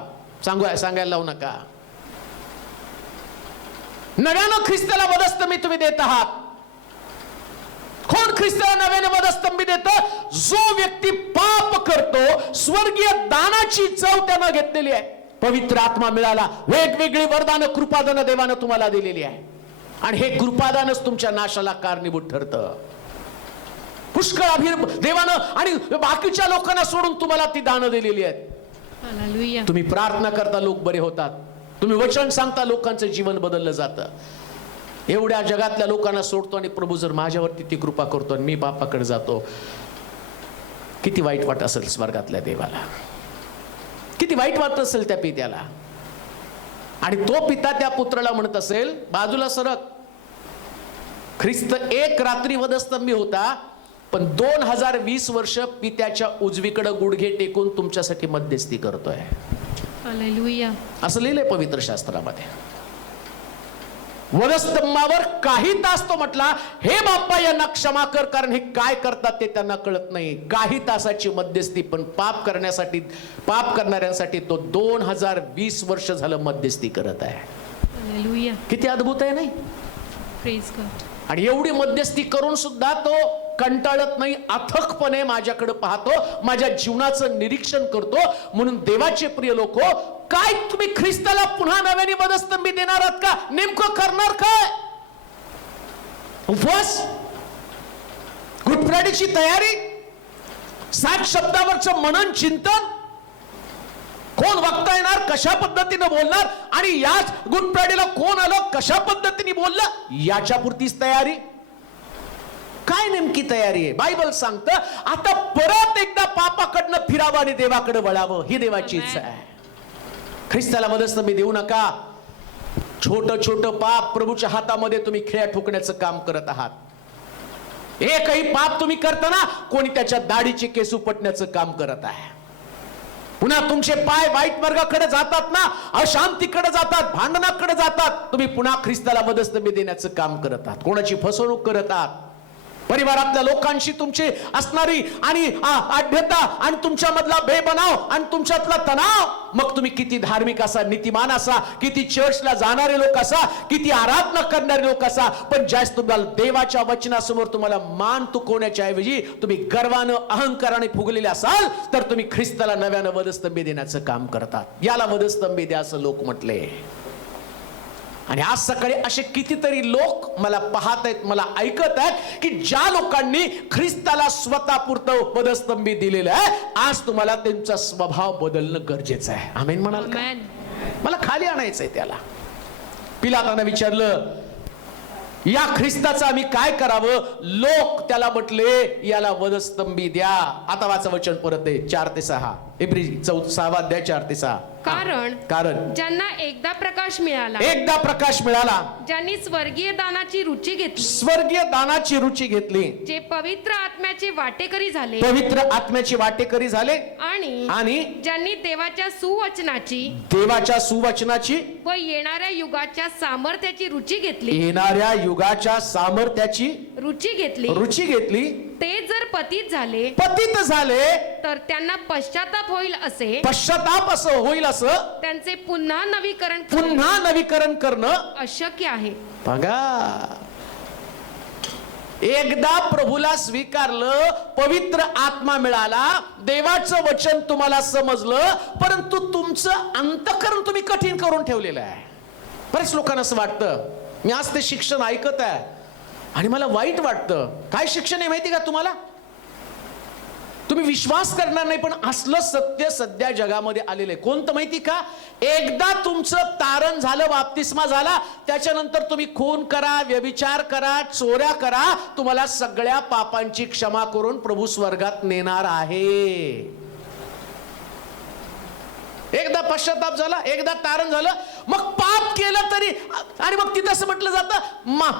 सांगायला लावू नका. नव्यानं ख्रिस्ताला वधस्तंभी तुम्ही देत आहात. कोण ख्रिस्ताला नव्याने वधस्तंभी देतं? जो व्यक्ती पाप करतो, स्वर्गीय दानाची चव त्यानं घेतलेली आहे, पवित्र आत्मा मिळाला, वेगवेगळी वरदानं, कृपादानं देवानं तुम्हाला दिलेली आहे आणि हे कृपादानच तुमच्या नाशाला कारणीभूत ठरतं. पुष्कळ देवानं आणि बाकीच्या लोकांना सोडून तुम्हाला ती दानं दिलेली आहेत. तुम्ही प्रार्थना करता, लोक बरे होतात. तुम्ही वचन सांगता, लोकांचं जीवन बदललं जातं. एवढ्या जगातल्या लोकांना सोडतो आणि प्रभू जर माझ्यावरती ती कृपा करतो आणि मी पापाकडे जातो, किती वाईट वाटत असेल स्वर्गातल्या देवाला, किती वाईट वाटत असेल त्या पित्याला. आणि तो पिता त्या पुत्राला म्हणत असेल, बाजूला सरक, ख्रिस्त एक रात्री वधस्तंभी होता, पण 2020 वर्ष पित्याच्या उजवीकडे गुडघे टेकून तुमच्यासाठी मध्यस्थी करतोय. हालेलुया. असं लिहिलंय पवित्र शास्त्रामध्ये. वधस्तंभावर काही तास तो म्हटला, हे बाप्पा यांना क्षमा कर, कारण हे काय करतात ते त्यांना कळत नाही. काही तासाची मध्यस्थी, पण पाप करणाऱ्यांसाठी तो 2020 वर्ष झालं मध्यस्थी करत आहे. हालेलुया. किती अद्भुत आहे नाही? Praise God. आणि एवढी मध्यस्थी करून सुद्धा तो कंटाळत नाही, अथकपणे माझ्याकडे पाहतो, माझ्या जीवनाचं निरीक्षण करतो. म्हणून देवाचे प्रिय लोक, काय तुम्ही ख्रिस्ताला पुन्हा नव्याने वधस्तंभी देणार आहात का? नेमकं करणार काय? उपवास, गुड फ्रायडेची तयारी, 7 शब्दावरचं मनन चिंतन, कोण वक्ता येणार, कशा पद्धतीने बोलणार, आणि याच गुड फ्रायडेला कोण आलं, कशा पद्धतीने बोललं, याच्यापुरतीच तयारी? काय नेमकी तयारी आहे? बायबल सांगतं, आता परत एकदा पापाकडनं फिरावं आणि देवाकडे वळावं, ही देवाची इच्छा आहे. ख्रिस्ताला वधस्तंभी देऊ नका. छोटं छोटं पाप प्रभूच्या हातामध्ये तुम्ही खिळ्या ठोकण्याचं काम करत आहात. एकही पाप तुम्ही करताना कोणी त्याच्या दाढीचे केस उपटण्याचं काम करत आहे. पुन्हा तुमचे पाय वाईट मार्गाकडे जातात ना, अशांतीकडे जातात, भांडणाकडे जातात, तुम्ही पुन्हा ख्रिस्ताला वधस्तंभी देण्याचं काम करत आहात, कोणाची फसवणूक करत आहात. परिवारातल्या लोकांशी तुमची असणारी आणि आढ्यता आणि तुमच्यामधला बेबनाव आणि तुमच्यातला तणाव, मग तुम्ही किती धार्मिक असा, नीतिमान असा, किती चर्चला जाणारे लोक असा, किती आराधना करणारे लोक असा, पण ज्यास तुम्हाला देवाच्या वचनासमोर तुम्हाला मान तुकवण्याच्या ऐवजी तुम्ही गर्वानं, अहंकाराने फुगलेले असाल, तर तुम्ही ख्रिस्ताला नव्यानं वधस्तंभी देण्याचं काम करतात. याला वधस्तंभी द्या असं लोक म्हटले. आणि आज सकाळी असे कितीतरी लोक मला पाहत आहेत, मला ऐकत आहेत, की ज्या लोकांनी ख्रिस्ताला स्वतःपुरतं वधस्तंभी दिलेलं आहे, आज तुम्हाला त्यांचा स्वभाव बदलणं गरजेचं आहे. आमेन म्हणाल का? मला खाली आणायचंय त्याला. पिलातानं विचारलं, या ख्रिस्ताचं आम्ही काय करावं? लोक त्याला म्हटले, याला वधस्तंभी द्या. आता वाचा वचन परत आहे, 4 ते 6, इब्री 6 अध्याय 4 ते 6. कारण ज्यांना एकदा प्रकाश मिळाला, एकदा प्रकाश मिळाला, ज्यांनी स्वर्गीय दानाची रुची घेतली, स्वर्गीय दानाची रुची घेतली, जे पवित्र आत्म्याचे वाटेकरी झाले, पवित्र आत्म्याची वाटेकरी झाले, आणि ज्यांनी देवाच्या सुवचनाची व येणाऱ्या युगाच्या सामर्थ्याची रुची घेतली, येणाऱ्या युगाच्या सामर्थ्याची रुची घेतली, ते जर पतित झाले तर त्यांना पश्चाताप होईल असं त्यांचे पुन्हा नवीकरण करणं अशक्य आहे. बघा, एकदा प्रभूला स्वीकारलं, पवित्र आत्मा मिळाला, देवाचं वचन तुम्हाला समजलं, परंतु तुमचं अंतःकरण तुम्ही कठीण करून ठेवलेलं आहे. बरेच लोकांना असं वाटतं, मी आज ते शिक्षण ऐकत आहे आणि मला वाईट वाटतं. काय शिक्षण आहे माहिती का तुम्हाला? तुम्ही विश्वास करणार नाही, पण असलं सत्य सध्या जगामध्ये आलेलं आहे. कोणतं माहिती का? एकदा तुमचं तारण झालं, बाप्तिस्मा झाला, त्याच्यानंतर तुम्ही खून करा, व्यभिचार करा, चोऱ्या करा, तुम्हाला सगळ्या पापांची क्षमा करून प्रभू स्वर्गात नेणार आहे. एकदा पश्चाताप झाला, एकदा तारण झालं, मग पाप केलं तरी, आणि मग तिथं असं म्हटलं जातं,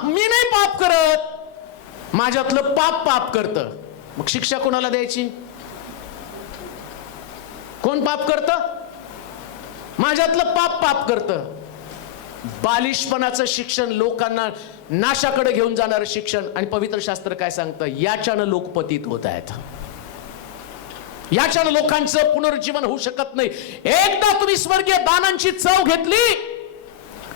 मी नाही पाप करत, माझ्यातलं पाप करतं. मग शिक्षा कोणाला द्यायची? कोण पाप करतं? माझ्यातलं पाप करतं. बालिशपणाचं शिक्षण, लोकांना नाशाकडे घेऊन जाणारं शिक्षण. आणि पवित्र शास्त्र काय सांगतं? याच्यानं लोक पतित होत आहेत, याच्यानं लोकांचं पुनरुज्जीवन होऊ शकत नाही. एकदा तुम्ही स्वर्गीय दानांची चव घेतली,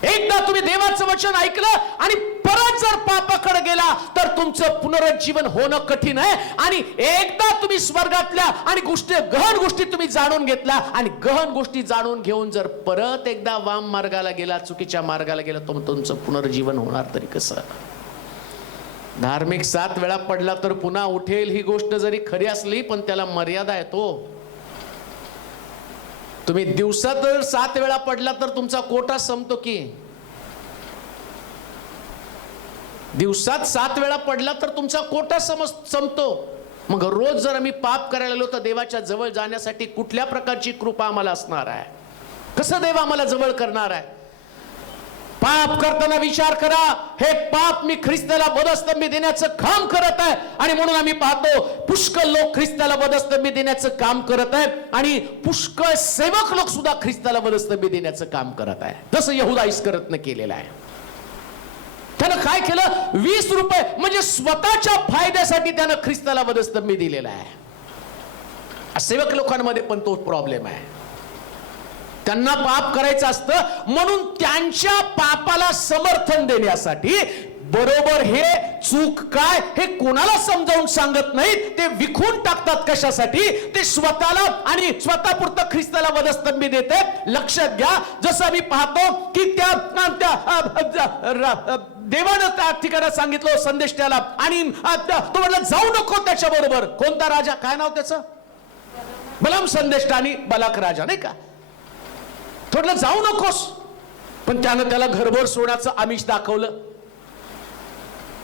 एकदा तुम्ही देवाचं वचन ऐकलं आणि परत जर पापाकडे गेला तर तुमचं पुनरुज्जीवन होणं कठीण आहे. आणि एकदा तुम्ही स्वर्गातल्या आणि गहन गोष्टी तुम्ही जाणून घेतल्या, आणि गहन गोष्टी जाणून घेऊन जर परत एकदा वाम मार्गाला गेला, चुकीच्या मार्गाला गेला, तर तुमचं पुनरुज्जीवन होणार तरी कसं? धार्मिक 7 वेळा पडला तर पुन्हा उठेल, ही गोष्ट जरी खरी असली, पण त्याला मर्यादा आहे. तुम्ही दिवसात 7 वेळा पडला तर तुमचा कोटा संपतो की? दिवसात 7 वेळा पडला तर तुमचा कोटा संपतो. मग रोज जर आम्ही पाप करायला लागलो तर देवाच्या जवळ जाण्यासाठी कुठल्या प्रकारची कृपा आम्हाला असणार आहे? कसं देव आम्हाला जवळ करणार आहे? पाप करताना विचार करा, हे पाप मी ख्रिस्ताला वधस्तंभी देण्याचं काम करत आहे. आणि म्हणून आम्ही पाहतो पुष्कळ लोक ख्रिस्ताला वधस्तंभी देण्याचं काम करत आहे, आणि पुष्कळ सेवक लोक सुद्धा ख्रिस्ताला वधस्तंभी देण्याचं काम करत आहे, जसं यहुदा इस्करियोतनं केलेलं आहे. त्यानं काय केलं? 20 रुपये म्हणजे स्वतःच्या फायद्यासाठी त्यानं ख्रिस्ताला वधस्तंभी दिलेला आहे. सेवक लोकांमध्ये पण तो प्रॉब्लेम आहे. त्यांना पाप करायचं असतं, म्हणून त्यांच्या पापाला समर्थन देण्यासाठी बरोबर हे चूक काय हे कोणाला समजावून सांगत नाहीत. ते विखून टाकतात. कशासाठी? ते स्वतःला आणि स्वतःपुरतं ख्रिस्ताला वधस्तंभी देते. लक्षात घ्या, जसं आम्ही पाहतो की त्या देवानं त्या ठिकाणी सांगितलं संदेश त्याला, आणि तो म्हटला जाऊ नको त्याच्या बरोबर. कोणता राजा? काय नाव त्याचं? बलाम संदेष्टा आणि बलाक राजा, नाही का? थोडं जाऊ नकोस, पण त्यानं त्याला घरभर सोन्याचं आमिष दाखवलं.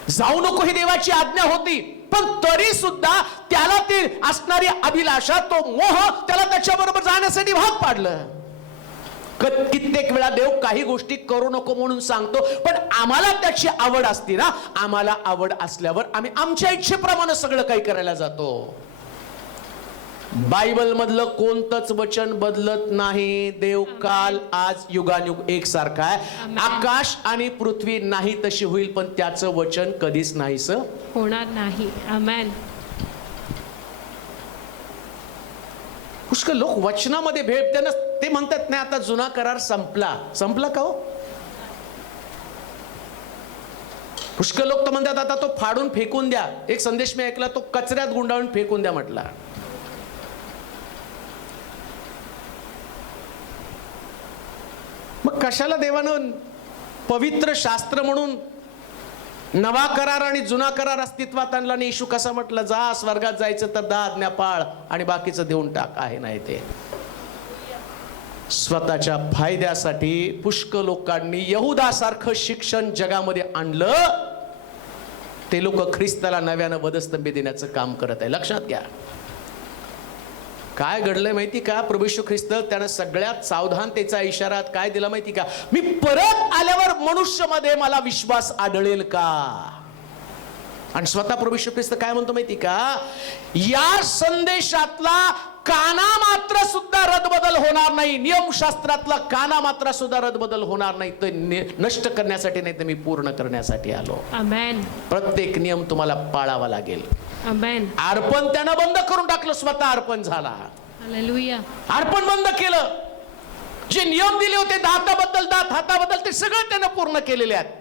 जाऊ नको ही देवाची आज्ञा होती, पण तरी सुद्धा त्याला ती असणारी अभिलाषा, तो मोह त्याला त्याच्याबरोबर जाण्यासाठी भाग पाडलं. कित्येक वेळा देव काही गोष्टी करू नको म्हणून सांगतो, पण आम्हाला त्याची आवड असते ना. आम्हाला आवड असल्यावर आम्ही आमच्या इच्छेप्रमाणे सगळं काही करायला जातो. बायबल मधलं कोणतंच वचन बदलत नाही. देव काल आज युगानुयुग एकसारखा आहे. आकाश आणि पृथ्वी नाही तशी होईल, पण त्याचं वचन कधीच नाहीस होणार नाही. आमेन. पुष्कळ लोक वचनामध्ये भेट त्यांना ते म्हणतात नाही आता जुना करार संपला का हो? पुष्कळ लोक तर म्हणतात आता तो फाडून फेकून द्या. एक संदेश मी ऐकला, तो कचऱ्यात गुंडाळून फेकून द्या म्हटला. मग कशाला देवानं पवित्र शास्त्र म्हणून नवा करार आणि जुना करार अस्तित्वात आणला आणि येशू कसा म्हटलं, जा स्वर्गात जायचं तर 10 आज्ञा पाळ आणि बाकीचं देऊन टाक. आहे नाही ते स्वतःच्या फायद्यासाठी पुष्कळ लोकांनी यहुदासारखं शिक्षण जगामध्ये आणलं. ते लोक ख्रिस्ताला नव्यानं वधस्तंभी देण्याचं काम करत आहे. लक्षात घ्या. काय घडलंय माहिती का? प्रभू येशू ख्रिस्त त्यानं सगळ्यात सावधानतेचा इशारा काय दिला माहिती का? मी परत आल्यावर मनुष्यामध्ये मला विश्वास आढळेल का? आणि स्वतः प्रभू येशू ख्रिस्त काय म्हणतो माहिती का? या संदेशातला काना मात्र सुद्धा रदबदल होणार नाही, नियमशास्त्रातला काना मात्र सुद्धा रदबदल होणार नाही. तर नष्ट करण्यासाठी नाही तर मी पूर्ण करण्यासाठी आलो. आमेन. प्रत्येक नियम तुम्हाला पाळावा लागेल. आमेन. अर्पण त्यानं बंद करून टाकलं. स्वतः अर्पण झाला. हालेलुया. अर्पण बंद केलं. जे नियम दिले होते दाताबद्दल, दात हाताबद्दल, ते सगळं त्यानं पूर्ण केलेले आहेत.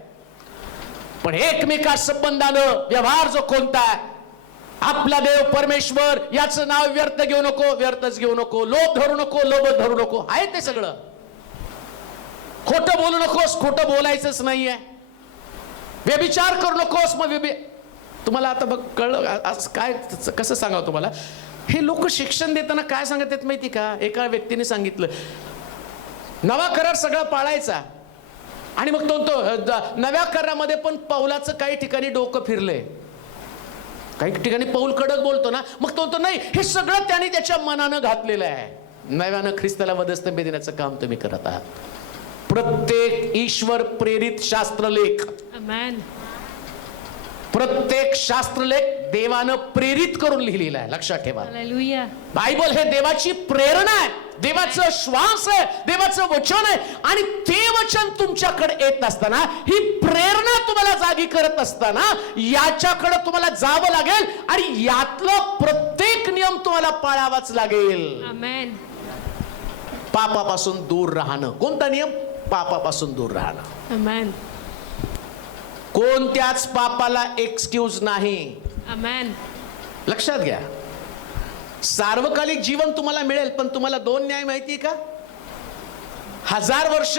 पण एकमेका संबंधानं व्यवहार जो कोणता आहे, आपला देव परमेश्वर याचं नाव व्यर्थ घेऊ नको, व्यर्थच घेऊ नको, लोभ धरू नको, लोभ धरू नको, आहे ते सगळं. खोटं बोलू नकोस, खोटं बोलायचंच नाहीये. व्यभिचार करू नकोस. मग तुम्हाला आता बघ कळलं आज काय कसं सांगावं तुम्हाला? हे लोक शिक्षण देताना काय सांगत आहेत माहिती का? एका व्यक्तीने सांगितलं नवा करार सगळा पाळायचा, आणि मग तो नव्या करारामध्ये पण पौलाचं काही ठिकाणी डोकं फिरलंय, काही ठिकाणी पौल कडक बोलतो ना, मग तो नाही, हे सगळं त्यांनी त्याच्या मनानं घातलेलं आहे. नव्यानं ख्रिस्ताला वधस्तंभ देण्याचं काम तुम्ही करत आहात. प्रत्येक ईश्वर प्रेरित शास्त्रलेख, आमेन. प्रत्येक शास्त्रलेख देवानं प्रेरित करून लिहिलेला आहे. लक्षात ठेवा. हालेलुया. बायबल हे देवाची प्रेरणा आहे, देवाचं श्वास आहे, देवाचं वचन आहे. आणि ते वचन तुमच्याकडे येत असताना, ही प्रेरणा तुम्हाला जागी करत असताना, याच्याकडे तुम्हाला जावं लागेल आणि यातला प्रत्येक नियम तुम्हाला पाळावाच लागेल. आमेन. पापापासून दूर राहणं. कोणता नियम? पापापासून दूर राहणं. आमेन. कोणत्याच पापाला एक्सक्यूज नाही. आमेन. लक्षात घ्या. सार्वकालिक जीवन तुम्हाला मिळेल, पण तुम्हाला दोन न्याय माहिती का? 1000 वर्ष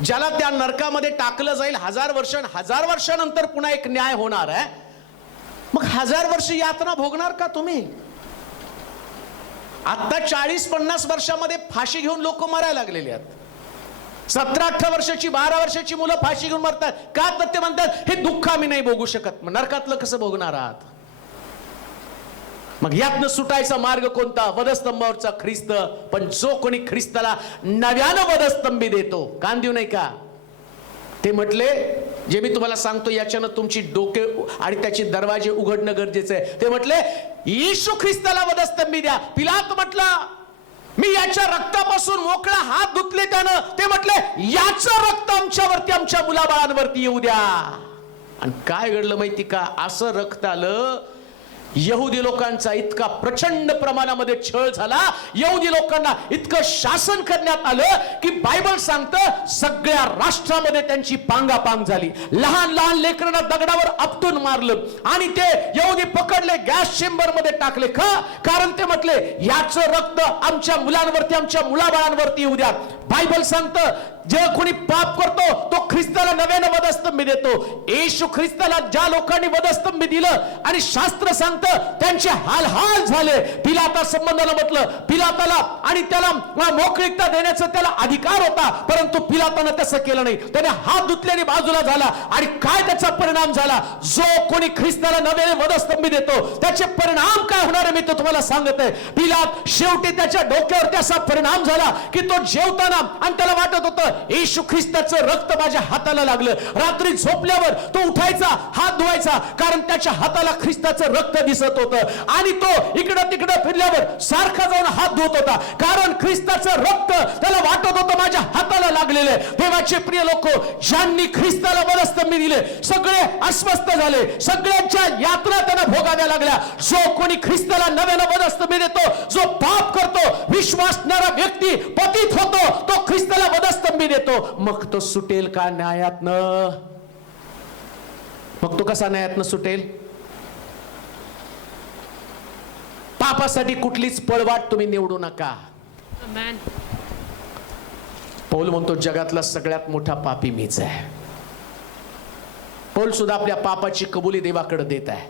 ज्याला त्या नरकामध्ये टाकलं जाईल, 1000 वर्ष, 1000 वर्षानंतर पुन्हा एक न्याय होणार आहे. मग 1000 वर्ष यातना भोगणार का तुम्ही? आता 40-50 वर्षामध्ये फाशी घेऊन लोक मरायला लागलेले आहेत. 17-18 वर्षाची, 12 वर्षाची मुलं फाशी घेऊन मरतात का? तर ते म्हणतात हे दुःख आम्ही नाही भोगू शकत. मग नरकातलं कसं भोगणार आहात? मग यातनं सुटायचा मार्ग कोणता? वधस्तंभावरचा ख्रिस्त. पण जो कोणी ख्रिस्ताला नव्यानं वधस्तंभी देतो, कान देऊ नाही का? ते म्हटले, जे मी तुम्हाला सांगतो याच्यानं तुमची डोके आणि त्याचे दरवाजे उघडणं गरजेचं आहे. ते म्हटले येशू ख्रिस्ताला वधस्तंभी द्या. पिलात म्हटला मी याच्या रक्तापासून मोकळा हात धुतले त्यानं. ते म्हटले याचं रक्त आमच्यावरती, आमच्या मुलाबाळांवरती येऊ द्या. आणि काय घडलं माहिती का? असं रक्त आलं. यहुदी लोकांचा इतका प्रचंड प्रमाणामध्ये छळ झाला, यहुदी लोकांना इतकं शासन करण्यात आलं की बायबल सांगतं सगळ्या राष्ट्रामध्ये त्यांची पांगापांग झाली. लहान लहान लेकरांना दगडावर आपटून मारलं आणि ते यहुदी पकडले, गॅस चेंबर मध्ये टाकले. का? कारण ते म्हटले याचं रक्त आमच्या मुलांवरती, आमच्या मुलाबाळांवरती येऊ द्या. बायबल सांगतं जे कोणी पाप करतो तो ख्रिस्ताला नव्यानं वधस्तंभी देतो. येशू ख्रिस्ताला ज्या लोकांनी वधस्तंभी दिलं आणि शास्त्र सांगतं त्यांचे हाल हाल झाले. पिलाता संबंधाला म्हटलं, पिलाताला आणि त्याला मोकळीकता देण्याचा त्याला अधिकार होता, परंतु पिलातानं तसं केलं नाही. त्याने हात धुतल्याने बाजूला झाला. आणि काय त्याचा परिणाम झाला? जो कोणी ख्रिस्ताला नव्याने वधस्तंभी देतो त्याचे परिणाम काय होणार आहे मी तो तुम्हाला सांगत आहे. पिलात शेवटी त्याच्या डोक्यावरती असा परिणाम झाला की तो जेवताना आणि त्याला वाटत होतं येशू ख्रिस्ताचं रक्त माझ्या हाताला लागलं. रात्री झोपल्यावर तो उठायचा, हात धुवायचा, कारण त्याच्या हाताला ख्रिस्ताचं रक्त दिसत होतं. आणि तो इकडं तिकडं फिरल्यावर सारखा जाऊन हात धुत होता, कारण ख्रिस्ताचं रक्त त्याला वाटत होतं माझ्या हाताला लागलेलं आहे. देवाचे प्रिय लोक, ज्यांनी ख्रिस्ताला वधस्तंभी दिले सगळे अस्वस्थ झाले, सगळ्यांच्या यातना त्यांना भोगाव्या लागल्या. जो कोणी ख्रिस्ताला नव्यानं वधस्तंभी देतो, जो पाप करतो, विश्वासणारा व्यक्ती पतित होतो, तो ख्रिस्ताला वधस्तंभी देतो. मग तो सुटेल का न्यायातनं? मग तो कसा न्यायातनं सुटेल? पापासाठी कुठलीच पळवाट तुम्ही निवडू नका. आमेन. पौल म्हणतो जगातला सगळ्यात मोठा पापी मीच आहे. पौल सुद्धा आपल्या पापाची कबुली देवाकडे देत आहे.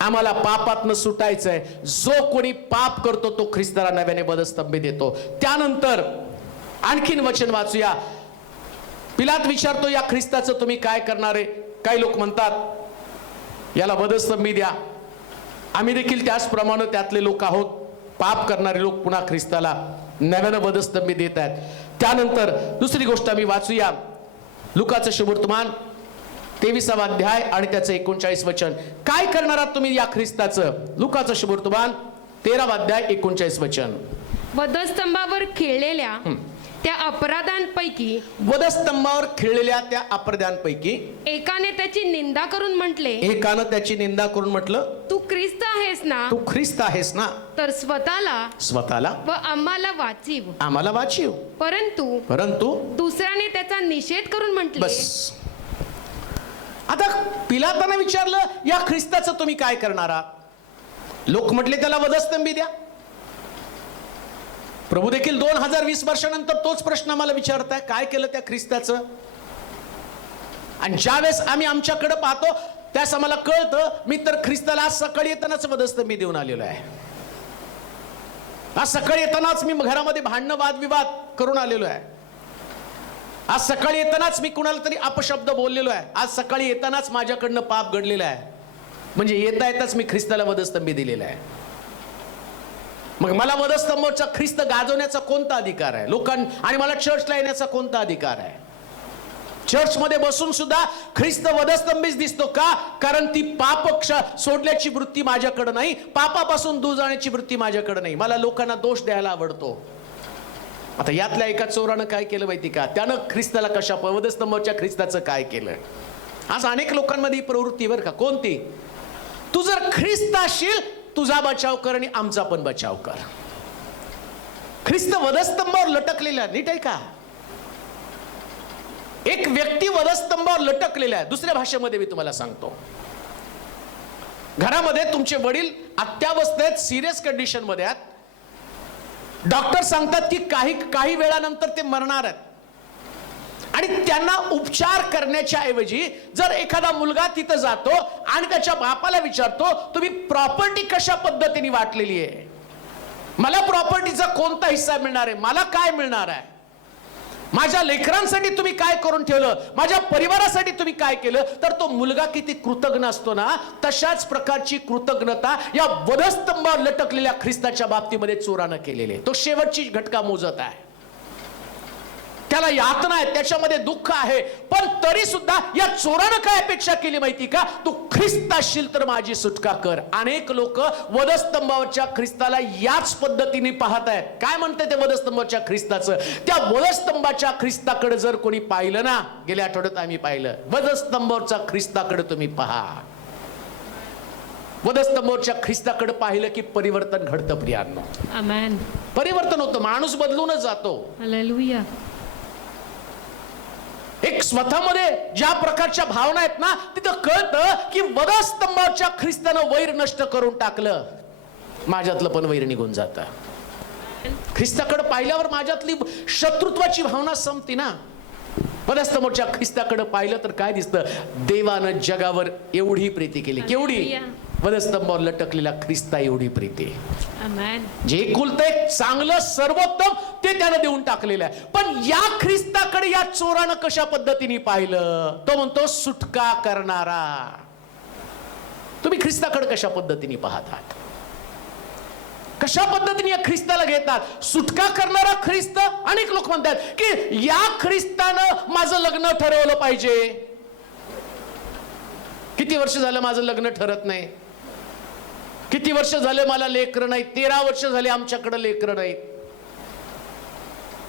आम्हाला पापातनं सुटायचंय. जो कोणी पाप करतो तो ख्रिस्ताला नव्याने वधस्तंभी देतो. त्यानंतर आणखीन वचन वाचूया. पिलात विचारतो या ख्रिस्ताचं तुम्ही काय करणार आहे? काही लोक म्हणतात याला वधस्तंभी द्या, आम्ही देखील त्याचप्रमाणे त्यातले लोक आहोत. पाप करणारे लोक पुन्हा ख्रिस्ताला नव्यानं वधस्तंभी देत आहेत. त्यानंतर दुसरी गोष्ट आम्ही वाचूया, लुकाचं शुभवर्तमान 23वा अध्याय आणि त्याचं 39 वचन. काय करणार आहात तुम्ही या ख्रिस्ताचं? लुकाचं शुभवर्तमान 13वा अध्याय 39 वचन. वधस्तंभावर खेळलेल्या त्या अपराधांपैकी वधस्तंभावर खेळलेल्या त्या अपराध्यांपैकी एकाने त्याची निंदा करून म्हटले, एकानं त्याची निंदा करून म्हटलं, तू ख्रिस्त आहेस ना, तू ख्रिस्त आहेस ना, तर स्वतःला व आम्हाला वाचीव. आम्हाला वाचीव. परंतु दुसऱ्याने त्याचा निषेध करून म्हटले. बस. आता पिलाताने विचारलं, या ख्रिस्ताचं तुम्ही काय करणार आहात? लोक म्हटले त्याला वधस्तंभी द्या. प्रभू देखील 2020 वर्षानंतर तोच प्रश्न आम्हाला विचारताय, काय केलं त्या ख्रिस्ताचं? आणि ज्यावेळेस आम्ही आमच्याकडे पाहतो त्यास आम्हाला कळतं, मी तर ख्रिस्ताला आज सकाळी येतानाच वधस्तंभी देऊन आलेलो आहे. आज सकाळी येतानाच मी घरामध्ये भांडणं वादविवाद करून आलेलो आहे. आज सकाळी येतानाच मी कुणाला तरी अपशब्द बोललेलो आहे. आज सकाळी येतानाच माझ्याकडनं पाप घडलेलं आहे. म्हणजे येता येताच मी ख्रिस्ताला वधस्तंभी दिलेला आहे. मग मला वधस्तंभाचा ख्रिस्त गाजवण्याचा कोणता अधिकार आहे? आणि मला चर्चला येण्याचा कोणता अधिकार आहे? चर्चमध्ये बसून सुद्धा ख्रिस्त वधस्तंभीच दिसतो का? कारण ती पाप सोडल्याची वृत्ती माझ्याकडे नाही, पापापासून दूर जाण्याची वृत्ती माझ्याकडे नाही. मला लोकांना दोष द्यायला आवडतो. आता यातल्या एका चोरानं काय केलं माहिती का? त्यानं ख्रिस्ताला कशा वधस्तंभाच्या ख्रिस्ताचं काय केलं? आज अनेक लोकांमध्ये ही प्रवृत्ती बरं का. कोणती? तू जर ख्रिस्त असशील तुझा बचाव कर आणि आमचा पण बचाव कर. ख्रिस्त वधस्तंभावर लटकलेला, नीट आहे का? एक व्यक्ती वधस्तंभावर लटकलेला आहे. दुसऱ्या भाषेमध्ये मी तुम्हाला सांगतो, घरामध्ये तुमचे वडील अत्यावस्थेत सिरियस कंडिशन मध्ये आहेत. डॉक्टर सांगतात की काही वेळानंतर ते मरणार आहेत. आणि त्यांना उपचार करण्याच्या ऐवजी जर एखादा मुलगा तिथं जातो आणि त्याच्या बापाला विचारतो, तुम्ही प्रॉपर्टी कशा पद्धतीने वाटलेली आहे? मला प्रॉपर्टीचा कोणता हिस्सा मिळणार आहे? मला काय मिळणार आहे? माझ्या लेकरांसाठी तुम्ही काय करून ठेवलं? माझ्या परिवारासाठी तुम्ही काय केलं? तर तो मुलगा किती कृतज्ञ असतो ना, तशाच प्रकारची कृतज्ञता या वधस्तंभावर लटकलेल्या ख्रिस्ताच्या बाबतीमध्ये चोरानं केलेली. तो शेवटची घटका मोजत आहे. त्याला यातना आहे, त्याच्यामध्ये दुःख आहे, पण तरी सुद्धा या चोरानं काय अपेक्षा केली माहिती का? तू ख्रिस्त असशील तर माझी सुटका कर. अनेक लोक वधस्तंभावरच्या ख्रिस्ताला याच पद्धतीने पाहत आहेत. काय म्हणते ते वधस्तंभाच्या ख्रिस्ताचं? त्या वधस्तंभाच्या ख्रिस्ताकडे जर कोणी पाहिलं ना, गेल्या आठवड्यात आम्ही पाहिलं, वधस्तंभावरच्या ख्रिस्ताकडे तुम्ही पहा. वधस्तंभावरच्या ख्रिस्ताकडे पाहिलं की परिवर्तन घडतं प्रियांनो. आमेन. परिवर्तन होतं, माणूस बदलूनच जातो. हालेलुया. एक स्वतःमध्ये ज्या प्रकारच्या भावना आहेत ना, तिथं कळतं की वधस्तंभाच्या ख्रिस्तानं वैर नष्ट करून टाकलं, माझ्यातलं पण वैर निघून जातं. ख्रिस्ताकडे पाहिल्यावर माझ्यातली शत्रुत्वाची भावना संपती ना. वधस्तंभाच्या ख्रिस्ताकडे पाहिलं तर काय दिसतं? देवानं जगावर एवढी प्रीती केली. केवढी? वधस्तंभावर लटकलेला ख्रिस्ता एवढी प्रीती. आमेन. जे एकुलते चांगलं सर्वोत्तम ते त्यानं देऊन टाकलेलं आहे. पण या ख्रिस्ताकडे या चोरानं कशा पद्धतीने पाहिलं? तो म्हणतो सुटका करणारा. तुम्ही ख्रिस्ताकडे कशा पद्धतीने पाहतात? कशा पद्धतीने या ख्रिस्ताला घेतात? सुटका करणारा ख्रिस्त. अनेक लोक म्हणतात की या ख्रिस्तानं माझं लग्न ठरवलं पाहिजे. किती वर्ष झालं माझं लग्न ठरत नाही? किती वर्ष झाले मला लेकरं नाही? 13 वर्ष झाले आमच्याकडे लेकरं नाही.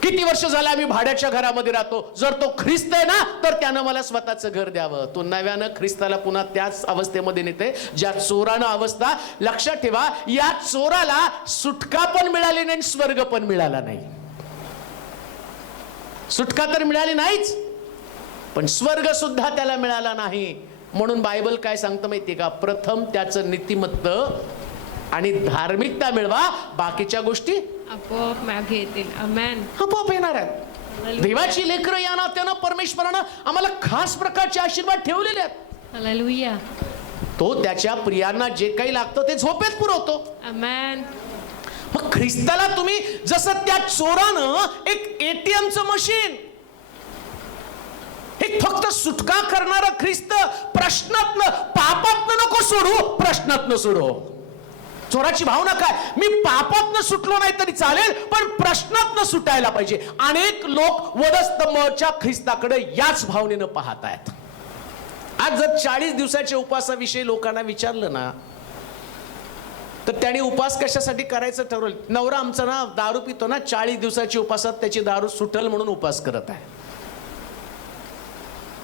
किती वर्ष झाले आम्ही भाड्याच्या घरामध्ये राहतो. जर तो ख्रिस्त आहे ना, तर त्यानं मला स्वतःचं घर द्यावं. तो नव्यानं ख्रिस्ताला पुन्हा त्याच अवस्थेमध्ये नेते ज्या चोरानं अवस्था. लक्षात ठेवा, या चोराला सुटका पण मिळाली नाही, स्वर्ग पण मिळाला नाही. सुटका तर मिळाली नाहीच, पण स्वर्ग सुद्धा त्याला मिळाला नाही. म्हणून बायबल काय सांगतं माहितीये का? प्रथम त्याचं नीतिमत्त आणि धार्मिकता मिळवा, बाकीच्या गोष्टी आपोआप मागे येतील. आमेन. आपोआप येणार आहेत. देवाची लेकरं या नात्यानं परमेश्वरानं आम्हाला खास प्रकारचे आशीर्वाद ठेवलेले आहेत. हालेलुया. तो त्याच्या प्रियांना जे काही लागतं ते झोपेत पुरवतो. आमेन. मग ख्रिस्ताला तुम्ही जसं त्या चोरानं एक एटीएमचं मशीन, एक फक्त सुटका करणारा ख्रिस्त, प्रश्नातनं पापातनं नको सोडू, प्रश्नातनं सोडू. चोराची भावना काय? मी पापातनं सुटलो नाही तरी चालेल, पण प्रश्नातनं सुटायला पाहिजे. अनेक लोक वधस्तंभाच्या ख्रिस्ताकडे याच भावनेनं पाहत आहेत. आज जर 40 दिवसाच्या उपवासाविषयी लोकांना विचारलं ना, तर त्याने उपवास कशासाठी करायचं ठरवलं? नवरा आमचा ना दारू पितो ना, 40 दिवसाच्या उपवासात त्याची दारू सुटल म्हणून उपवास करत आहे.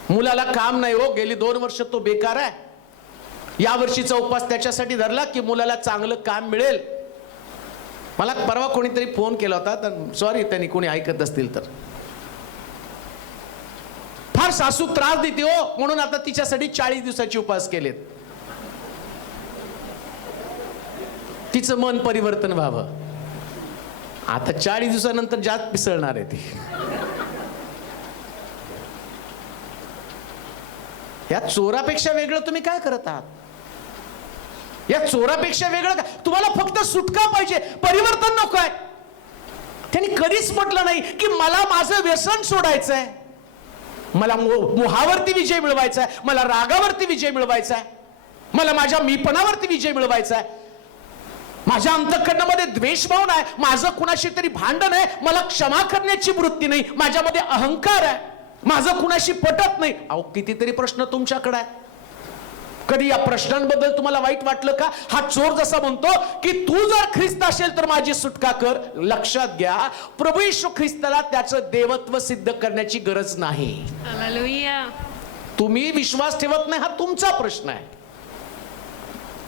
मुलाला काम नाही हो, गेली 2 वर्ष तो बेकार आहे. या वर्षीचा उपवास त्याच्यासाठी धरला की मुलाला चांगलं काम मिळेल. मला परवा कोणीतरी फोन केला होता, तर सॉरी त्यांनी कोणी ऐकत असतील तर, फार सासू त्रास देते हो म्हणून आता तिच्यासाठी 40 दिवसाचे उपवास केलेत. तिचं मन परिवर्तन व्हावं. आता 40 दिवसानंतर जात पिसळणार आहे ती. या चोरापेक्षा वेगळं तुम्ही काय करत आहात? या चोरापेक्षा वेगळं काय? तुम्हाला फक्त सुटका पाहिजे, परिवर्तन नको आहे. त्यांनी कधीच म्हटलं नाही की मला माझं व्यसन सोडायचंय, मला मोहावरती विजय मिळवायचा आहे, मला रागावरती विजय मिळवायचा आहे, मला माझ्या मीपणावरती विजय मिळवायचा आहे, माझ्या अंतःकरणामध्ये द्वेषभाव आहे, माझं कुणाशी तरी भांडण आहे, मला क्षमा करण्याची वृत्ती नाही, माझ्यामध्ये अहंकार आहे, माझं कुणाशी पटत नाही. अहो कितीतरी प्रश्न तुमच्याकडे आहेत. कधी या प्रश्नांबद्दल तुम्हाला वाईट वाटलं का? हा चोर जसा म्हणतो की तू जर ख्रिस्त असेल तर माझी सुटका कर. लक्षात घ्या, प्रभू येशू ख्रिस्ताला त्याचं देवत्व सिद्ध करण्याची गरज नाही. हालेलुया. तुम्ही विश्वास ठेवत नाही हा तुमचा प्रश्न आहे,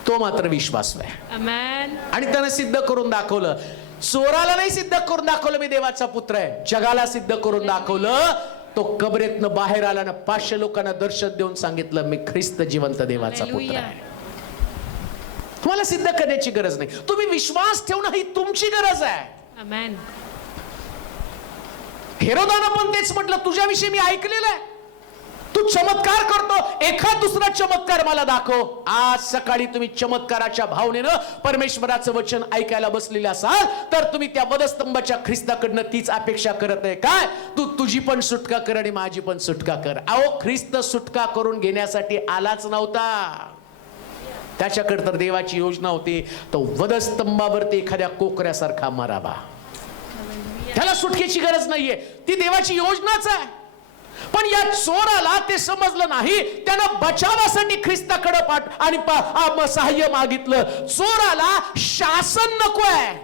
तो मात्र विश्वास आहे. आमेन. आणि त्यानं सिद्ध करून दाखवलं. चोराला नाही सिद्ध करून दाखवलं मी देवाचा पुत्र आहे, जगाला सिद्ध करून दाखवलं. तो कबरेतनं बाहेर आला ना, 500 लोकांना दर्शन देऊन सांगितलं मी ख्रिस्त जिवंत देवाचा पुत्र आहे. तुम्हाला सिद्ध करण्याची गरज नाही, तुम्ही विश्वास ठेवणं ही तुमची गरज आहे. आमेन. हेरोदानं पण तेच म्हटलं, तुझ्याविषयी मी ऐकलेलं आहे, तू चमत्कार करतो, एखाद दुसरा चमत्कार मला दाखव. आज सकाळी तुम्ही चमत्काराच्या भावनेनं परमेश्वराचं वचन ऐकायला बसलेले असाल तर तुम्ही त्या वधस्तंभाच्या ख्रिस्ताकडनं तीच अपेक्षा करत आहे काय? तू तुझी पण सुटका कर आणि माझी पण सुटका कर. अहो ख्रिस्त सुटका करून घेण्यासाठी आलाच नव्हता, त्याच्याकडे तर देवाची योजना होती, तो वधस्तंभावरती एखाद्या कोकऱ्यासारखा मारावा. त्याला सुटकेची गरज नाहीये, ती देवाची योजनाच आहे. पण या चोराला ते समजलं नाही, त्यानं बचावासाठी ख्रिस्ताकडे आणि सहाय्य मागितलं. चोराला शासन नको आहे.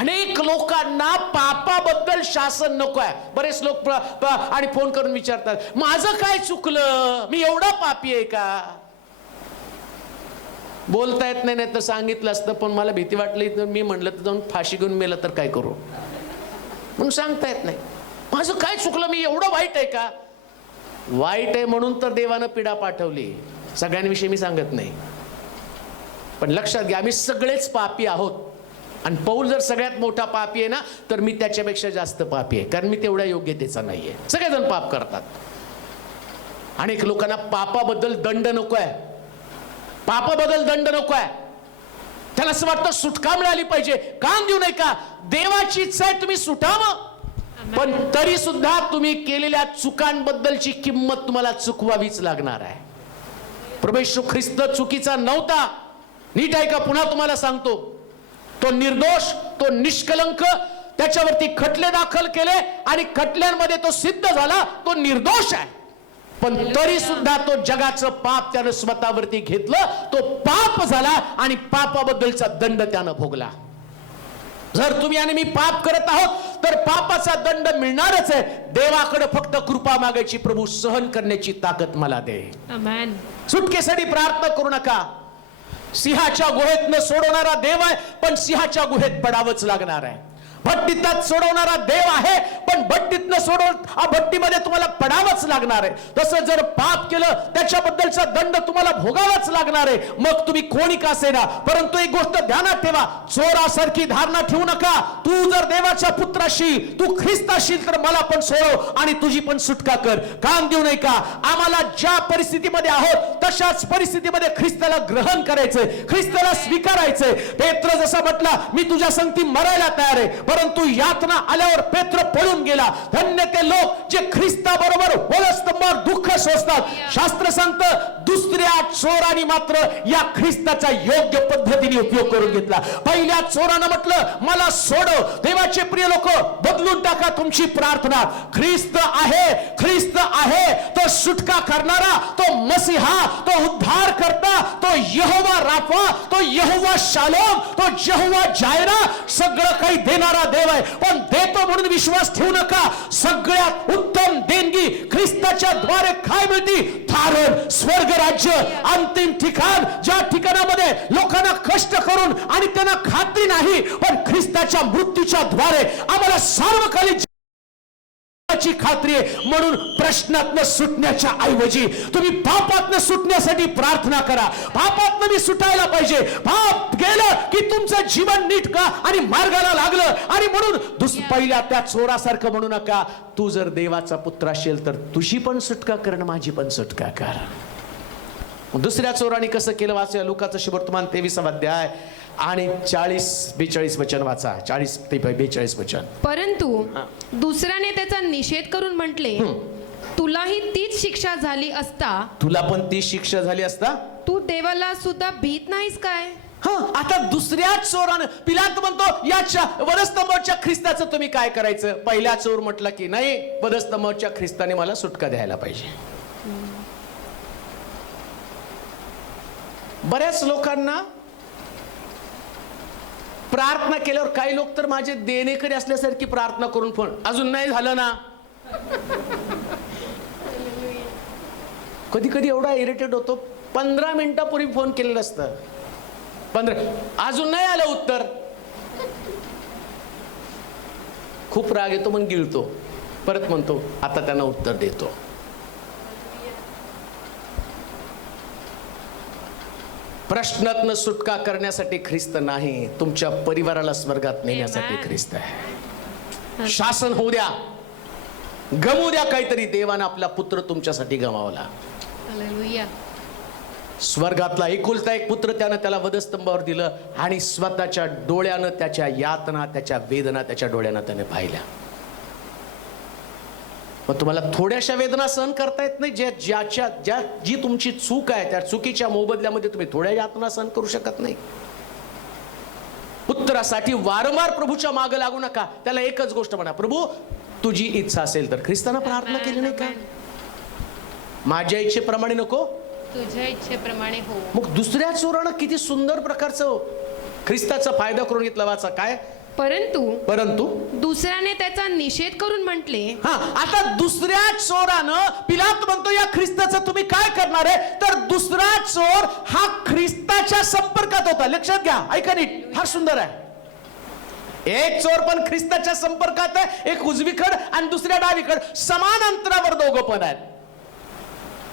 अनेक लोकांना पापाबद्दल शासन नको आहे. बरेच लोक आणि फोन करून विचारतात, माझं काय चुकलं, मी एवढा पापी आहे का? बोलता येत नाही, तर सांगितलं असतं, पण मला भीती वाटली तर मी म्हणलं तर जाऊन फाशी घेऊन मेलं तर काय करू, म्हणून सांगता येत नाही. माझं काय चुकलं, मी एवढं वाईट आहे का? वाईट आहे म्हणून तर देवानं पिढा पाठवली. सगळ्यांविषयी मी सांगत नाही, पण लक्षात घ्या आम्ही सगळेच पापी आहोत. आणि पौल जर सगळ्यात मोठा पापी आहे ना, तर मी त्याच्यापेक्षा जास्त पापी आहे, कारण मी तेवढ्या योग्यतेचा नाहीये. सगळेजण पाप करतात. अनेक लोकांना पापाबद्दल दंड नको आहे, पापाबद्दल दंड नको आहे. त्याला असं वाटतं सुटका मिळाली पाहिजे. काम देऊ नये का? देवाची इच्छा आहे तुम्ही सुटावं, पण तरी सुद्धा तुम्ही केलेल्या चुकांबद्दलची किंमत तुम्हाला चुकवावीच लागणार आहे. प्रभू येशू ख्रिस्त चुकीचा नव्हता. नीट आहे का? पुन्हा तुम्हाला सांगतो, तो निर्दोष, तो निष्कलंक, त्याच्यावरती खटले दाखल केले आणि खटल्यांमध्ये तो सिद्ध झाला, तो निर्दोष आहे. पण तरी सुद्धा तो जगाचं पाप त्यानं स्वतःवरती घेतलं, तो पाप झाला आणि पापाबद्दलचा दंड त्यानं भोगला. जर तुम्ही आणि मी पाप करत आहोत तर पापाचा दंड मिळणारच आहे. देवाकडे फक्त कृपा मागायची, प्रभू सहन करण्याची ताकद मला दे. आमेन. सुटकेसाठी प्रार्थना करू नका. सिंहाच्या गुहेतनं सोडवणारा देव आहे, पण सिंहाच्या गुहेत पडावंच लागणार आहे. भट्टीतात सोडवणारा देव आहे, पण भट्टीमध्ये तुम्हाला पडावंच लागणार आहे. तसं जर पाप केलं त्याच्याबद्दलचा दंड तुम्हाला भोगावाच लागणार आहे. मग तुम्ही कोणी का असेना, परंतु एक गोष्ट ध्यानात ठेवा, चोरासारखी धारणा ठेवू नका. तू जर देवाच्या पुत्राशी, तू ख्रिस्ताशी, तर मला पण सोडव आणि तुझी पण सुटका कर. काम देऊ नये का? आम्हाला ज्या परिस्थितीमध्ये आहोत तशाच परिस्थितीमध्ये ख्रिस्ताला ग्रहण करायचंय, ख्रिस्ताला स्वीकारायचंय. पेत्र जसा म्हटला, मी तुझ्या संगती मरायला तयार आहे, परंतु यातना आल्यावर पेत्र पळून गेला. धन्य ते लोक जे ख्रिस्ताबरोबर वधस्तंभावर दुःख सोसतात. शास्त्र सांगतं दुसऱ्या चोराने मात्र या ख्रिस्ताचा योग्य पद्धतीने उपयोग करून घेतला. पहिल्या चोरानं म्हटलं मला सोडव. देवाचे प्रिय लोक, बदलून टाका तुमची प्रार्थना. ख्रिस्त आहे तो सुटका करणारा, तो मसीहा, तो उद्धार करता, तो यहोवा राफा, तो यहोवा शालोम, तो यहोवा जायरा, सगळं काही देणारा देव आहे. पण देतो म्हणून विश्वास ठेवू नका. सगळ्यात उत्तम देणगी ख्रिस्ताच्या द्वारे काय मिळते? थारण, स्वर्ग राज्य, अंतिम ठिकाण. ज्या ठिकाणामध्ये लोकांना कष्ट करून आणि त्यांना खात्री नाही, पण ख्रिस्ताच्या मृत्यूच्या द्वारे आम्हाला सार्वकालिक ची खात्री आहे. म्हणून प्रश्नातनं सुटण्याच्या ऐवजी तुम्ही पापातनं सुटण्यासाठी प्रार्थना करा. पापातनं मी सुटायला पाहिजे. पाप गेलं की तुमचं जीवन नीट का आणि मार्गाला लागलं. आणि म्हणून पहिल्या त्या चोरासारखं म्हणू नका. तू जर देवाचा पुत्र असेल तर तुझी पण सुटका कर, माझी पण सुटका कर. दुसऱ्या चोराने कसं केलं वाचूया. लुकाचं शुभवर्तमान 23 अध्याय आणि 40-42 वचन वाचा. 40 ते 42 वचन. परंतु दुसऱ्याने त्याचा निषेध करून म्हटले, तुलाही तीच शिक्षा झाली असता. तुला पण ती शिक्षा झाली असता. तू देवाला सुद्धा भीत नाहीस काय? आता दुसऱ्या चोरानं पिलात म्हणतो याच्या वधस्तंभावरच्या ख्रिस्ताचं तुम्ही काय करायचं? पहिला चोर म्हटला की नाही, वधस्तंभावरच्या ख्रिस्ताने मला सुटका द्यायला पाहिजे. बऱ्याच लोकांना प्रार्थना केल्यावर काही लोक तर माझे देणेकडे असल्यासारखी प्रार्थना करून फोन, अजून नाही झालं ना. कधी कधी एवढा इरिटेट होतो. 15 मिनिटापूर्वी फोन केलेलं असतं, 15 अजून नाही आलं उत्तर. खूप राग येतो, मग गिळतो, परत म्हणतो आता त्यांना उत्तर देतो. प्रश्नातनं सुटका करण्यासाठी ख्रिस्त नाही, तुमच्या परिवाराला स्वर्गात नेण्यासाठी ख्रिस्त आहे. शासन होऊ द्या, गमू द्या काहीतरी, देवानं आपला पुत्र तुमच्यासाठी गमावला. स्वर्गातला एकुलता एक पुत्र त्यानं त्याला वधस्तंभावर दिलं आणि स्वतःच्या डोळ्यानं त्याच्या यातना, त्याच्या वेदना त्याच्या डोळ्यानं त्याने पाहिल्या. मग तुम्हाला थोड्याशा वेदना सहन करता येत नाही. जी तुमची चूक आहे त्या चुकीच्या मोबदल्यामध्ये तुम्ही थोड्या यातना सहन करू शकत नाही. उत्तरासाठी वारंवार प्रभूच्या मागे लागू नका. त्याला एकच गोष्ट म्हणा, प्रभू तुझी इच्छा असेल तर. ख्रिस्तानं प्रार्थना केली नाही का? माझ्या इच्छेप्रमाणे नको, तुझ्या इच्छेप्रमाणे हो. मग दुसऱ्या चोरानं किती सुंदर प्रकारचं ख्रिस्ताचा फायदा करून घेतला. वाचा काय? परंतु दुसऱ्याने त्याचा निषेध करून म्हटले. आता दुसऱ्या चोरानं पिलात म्हणतो या ख्रिस्ताचं तुम्ही काय करणार आहे? तर दुसरा चोर हा ख्रिस्ताच्या संपर्कात होता. लक्षात घ्या, ऐका नीट, फार सुंदर आहे. एक चोर पण ख्रिस्ताच्या संपर्कात आहे, एक उजवीकड आणि दुसऱ्या डावीकड. समान अंतरावर दोघं पण आहेत.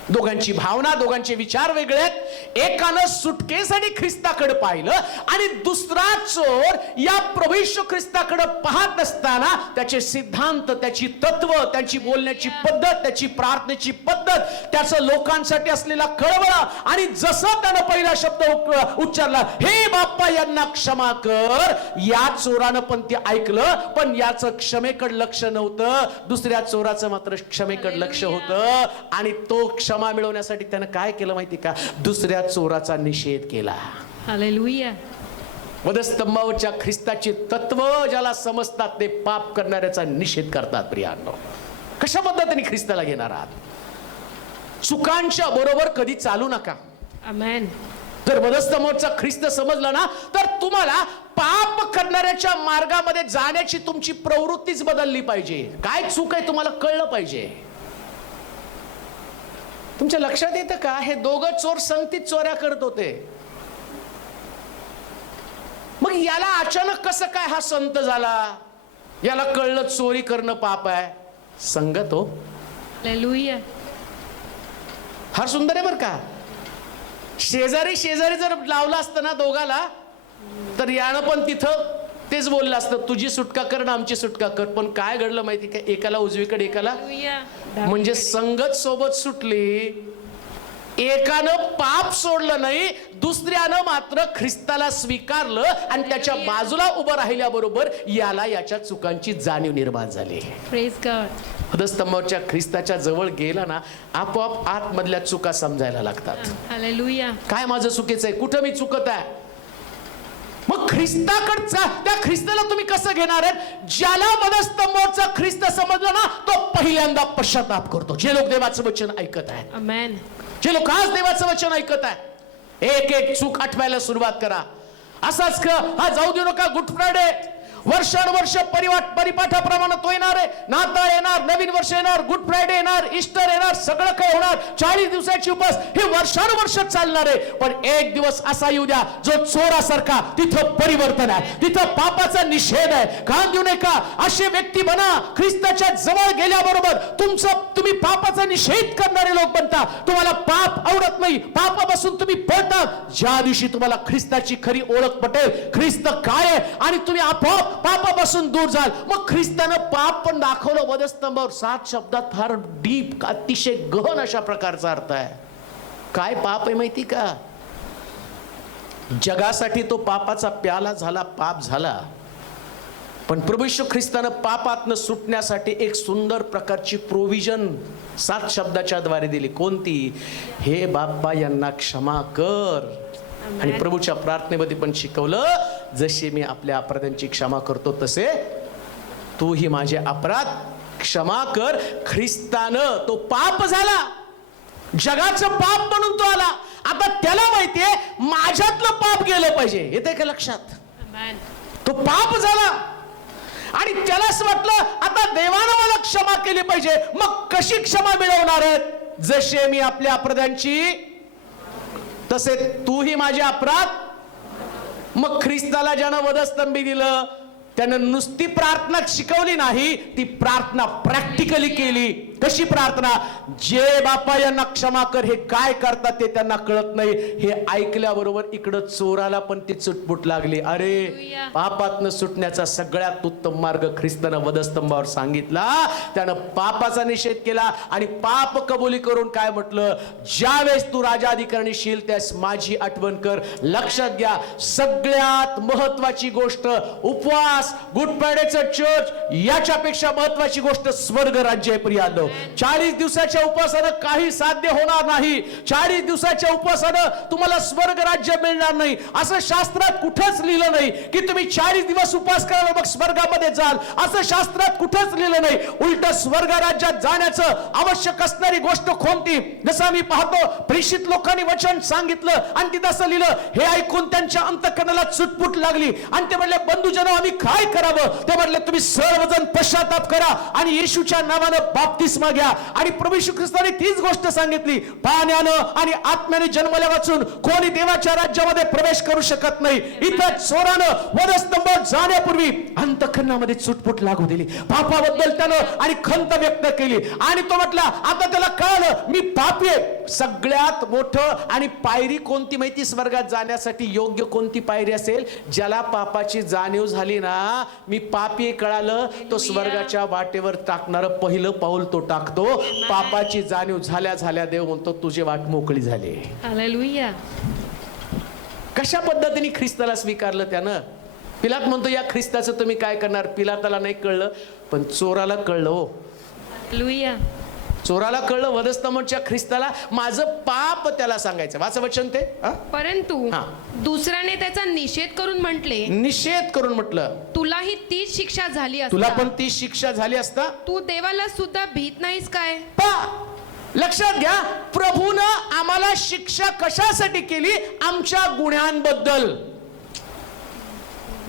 दोघांची भावना, दोघांचे विचार वेगळे आहेत. एकानं सुटकेसाठी ख्रिस्ताकडे पाहिलं आणि दुसरा चोर या प्रभू येशू ख्रिस्ताकडे पाहत असताना त्याचे सिद्धांत, त्याची तत्व, त्याची बोलण्याची पद्धत, त्याची प्रार्थनेची पद्धत, त्याचं लोकांसाठी असलेला कळवळा, आणि जसं त्यानं पहिला शब्द उच्चारला, हे बाप्पा यांना क्षमा कर, या चोरानं पण ते ऐकलं, पण याचं क्षमेकडे लक्ष नव्हतं. दुसऱ्या चोराचं मात्र क्षमेकडे लक्ष होतं. आणि तो क्षमा मिळवण्यासाठी त्यानं काय केलं माहिती का? दुसऱ्या चोराचा निषेध केला. हालेलुया. वधस्तंभावरच्या ख्रिस्ताची तत्व ज्याला समजतात ते पाप करणाऱ्याचा निषेध करतात. प्रियांनो, कशा पद्धतीने ख्रिस्ताला घेणार आहात? चुकांच्या बरोबर कधी चालू नका. आमेन. जर वधस्तंभावरचा ख्रिस्त समजला ना, तर तुम्हाला पाप करणाऱ्याच्या मार्गामध्ये जाण्याची तुमची प्रवृत्तीच बदलली पाहिजे. काय चूक आहे तुम्हाला कळलं पाहिजे. तुमच्या लक्षात येतं का? हे दोघं चोर संगतीत चोऱ्या करत होते. मग याला अचानक कसं काय हा संत झाला? याला कळलं चोरी करणं पाप आहे. संगत हो. हालेलुया. फार सुंदर आहे बरं का. शेजारी जर लावलं असतं ना दोघाला, तर यानं पण तिथं तेच बोललं असतं, तुझी सुटका कर ना आमची सुटका कर. पण काय घडलं माहिती का? एकाला उजवीकडे, एकाला, म्हणजे संगत सोबत सुटली. एकानं पाप सोडलं नाही, दुसऱ्यानं मात्र ख्रिस्ताला स्वीकारलं आणि त्याच्या बाजूला उभं राहिल्याबरोबर याला याच्या चुकांची जाणीव निर्माण झाली. Praise God. वधस्तंभावरच्या ख्रिस्ताच्या जवळ गेला ना, आपोआप आतमधल्या चुका समजायला लागतात. हालेलुया. काय माझं चुकीचं आहे, कुठं मी चुकत आहे. मग ख्रिस्ताकडचा त्या ख्रिस्ताला तुम्ही कसं घेणार आहेत? ज्याला वधस्तंभावरचा ख्रिस्त समजला ना, तो पहिल्यांदा पश्चाताप करतो. जे लोक देवाचं वचन ऐकत आहेत, आमेन. जे लोक आज देवाचं वचन ऐकत आहे, एक एक चूक आठवायला सुरुवात करा. असाच हा जाऊ देऊ नका. गुड फ्रायडे वर्षानुवर्ष परिपाठाप्रमाणे तो येणार आहे. नाताळ येणार, नवीन वर्ष येणार, गुड फ्रायडे येणार, ईस्टर येणार, सगळं काही होणार. 40 दिवसाची उपास हे वर्षानुवर्ष चालणार आहे. पण एक दिवस असा येऊ द्या जो चोरासारखा तिथं परिवर्तन आहे, तिथं पापाचा निषेध आहे. कान देऊ नये का? असे व्यक्ती बना, ख्रिस्ताच्या जवळ गेल्याबरोबर तुम्ही पापाचा निषेध करणारे लोक बनता. तुम्हाला पाप आवडत नाही, पापापासून तुम्ही पळता. ज्या दिवशी तुम्हाला ख्रिस्ताची खरी ओळख पटेल, ख्रिस्त काय आहे, आणि तुम्ही आपोआप पापापासून दूर जाल. मग ख्रिस्तानं पाप पण दाखवलं वधस्तंभावर. 7 शब्दात फार डीप, अतिशय गहन अशा प्रकारचा अर्थ आहे. काय पाप आहे माहिती का? जगासाठी तो पापाचा प्याला झाला, पाप झाला. पण प्रभू येशू ख्रिस्तानं पापातनं सुटण्यासाठी एक सुंदर प्रकारची प्रोव्हिजन 7 शब्दाच्या द्वारे दिली. कोणती? हे बाप्पा यांना क्षमा कर. आणि प्रभूच्या प्रार्थनेमध्ये पण शिकवलं, जसे मी आपल्या अपराधांची क्षमा करतो तसे तूही माझे अपराध क्षमा कर. ख्रिस्तानं तो पाप झाला, जगाचं पाप म्हणून तो आला. आता त्याला माहितीये माझ्यातलं पाप गेलं पाहिजे. येते का लक्षात? तो पाप झाला आणि त्याला असं वाटलं आता देवानं मला क्षमा केली पाहिजे. मग कशी क्षमा मिळवणार आहेत? जसे मी आपल्या अपराधांची तसे तूही माझे अपराध. मग ख्रिस्ताला ज्यानं वधस्तंभी दिलं त्यानं नुसती प्रार्थना शिकवली नाही, ती प्रार्थना प्रॅक्टिकली केली. कशी प्रार्थना? जे बापा यांना क्षमा कर, हे काय करतात ते त्यांना कळत नाही. हे ऐकल्याबरोबर इकडं चोराला पण ती चुटपुट लागली. अरे, पापातनं सुटण्याचा सगळ्यात उत्तम मार्ग ख्रिस्तानं वधस्तंभावर सांगितला. त्यानं पापाचा निषेध केला आणि पाप कबुली करून काय म्हटलं? ज्यावेळेस तू राजाधिकारणी शील त्यास माझी आठवण कर. लक्षात घ्या, सगळ्यात महत्वाची गोष्ट उपवास, गुड फ्रायडेचं चर्च, याच्यापेक्षा महत्वाची गोष्ट स्वर्ग राज्य आहे. प्रियांनो, 40 दिवसाच्या उपवासानं काही साध्य होणार नाही. 40 दिवसाच्या उपवासानं तुम्हाला स्वर्ग राज्य मिळणार नाही. असं शास्त्रात कुठंच लिहिलं नाही की तुम्ही 40 दिवस उपवास करा मग स्वर्गामध्ये जाल. असं शास्त्रात कुठंच लिहिलं नाही. उलट स्वर्ग राज्यात जाण्याचं आवश्यक असणारी गोष्ट कोणती? जसं आम्ही पाहतो, प्रेषित लोकांनी वचन सांगितलं आणि तिथं असं लिहिलं. हे ऐकून त्यांच्या अंतःकरणाला चुटपुट लागली आणि ते म्हणले, बंधूजन आम्ही काय करावं? ते म्हणले, तुम्ही सर्वजण पश्चाताप करा आणि येशूच्या नावानं बाप्तिस्मा घ्या. आणि प्रभू येशू ख्रिस्ताने तीच गोष्ट सांगितली. पाण्यानं आणि आत्म्याने जन्मल्या वाचून कोणी देवाच्या राज्यामध्ये प्रवेश करू शकत नाही. इथं चोरानं वधस्तंभावर जाण्यापूर्वी अंतःकरणामध्ये चुटपुट लागू दिली. पापाबद्दल त्यानं आणि खंत व्यक्त केली आणि तो म्हटला, आता त्याला कळलं मी पापी आहे. सगळ्यात मोठं आणि पायरी कोणती माहिती स्वर्गात जाण्यासाठी? योग्य कोणती पायरी असेल? ज्याला पापाची जाणीव झाली ना, मी पापी कळालं, तो स्वर्गाच्या वाटेवर टाकणारं पहिलं पाऊल तो टाकतो. पापाची जाणीव झाल्या झाल्या देव म्हणतो तुझी वाट मोकळी झाली. हालेलुया. कशा पद्धतीने ख्रिस्ताला स्वीकारलं त्यानं? पिलात म्हणतो, या ख्रिस्ताचं तुम्ही काय करणार? पिलाताला नाही कळलं, पण चोराला कळलं. हो, हालेलुया. चोराला कळलं. वधस्तंभावरच्या ख्रिस्ताला माझं पाप त्याला सांगायचं. वाचा वचन ते. परंतु दुसऱ्याने त्याचा निषेध करून म्हटले, निषेध करून म्हटलं, तुलाही तीच शिक्षा झाली तुला असता. पण ती शिक्षा झाली असता. तू देवाला सुद्धा भीत नाहीस काय? लक्षात घ्या, प्रभूनं आम्हाला शिक्षा कशासाठी केली? आमच्या गुन्ह्यांबद्दल.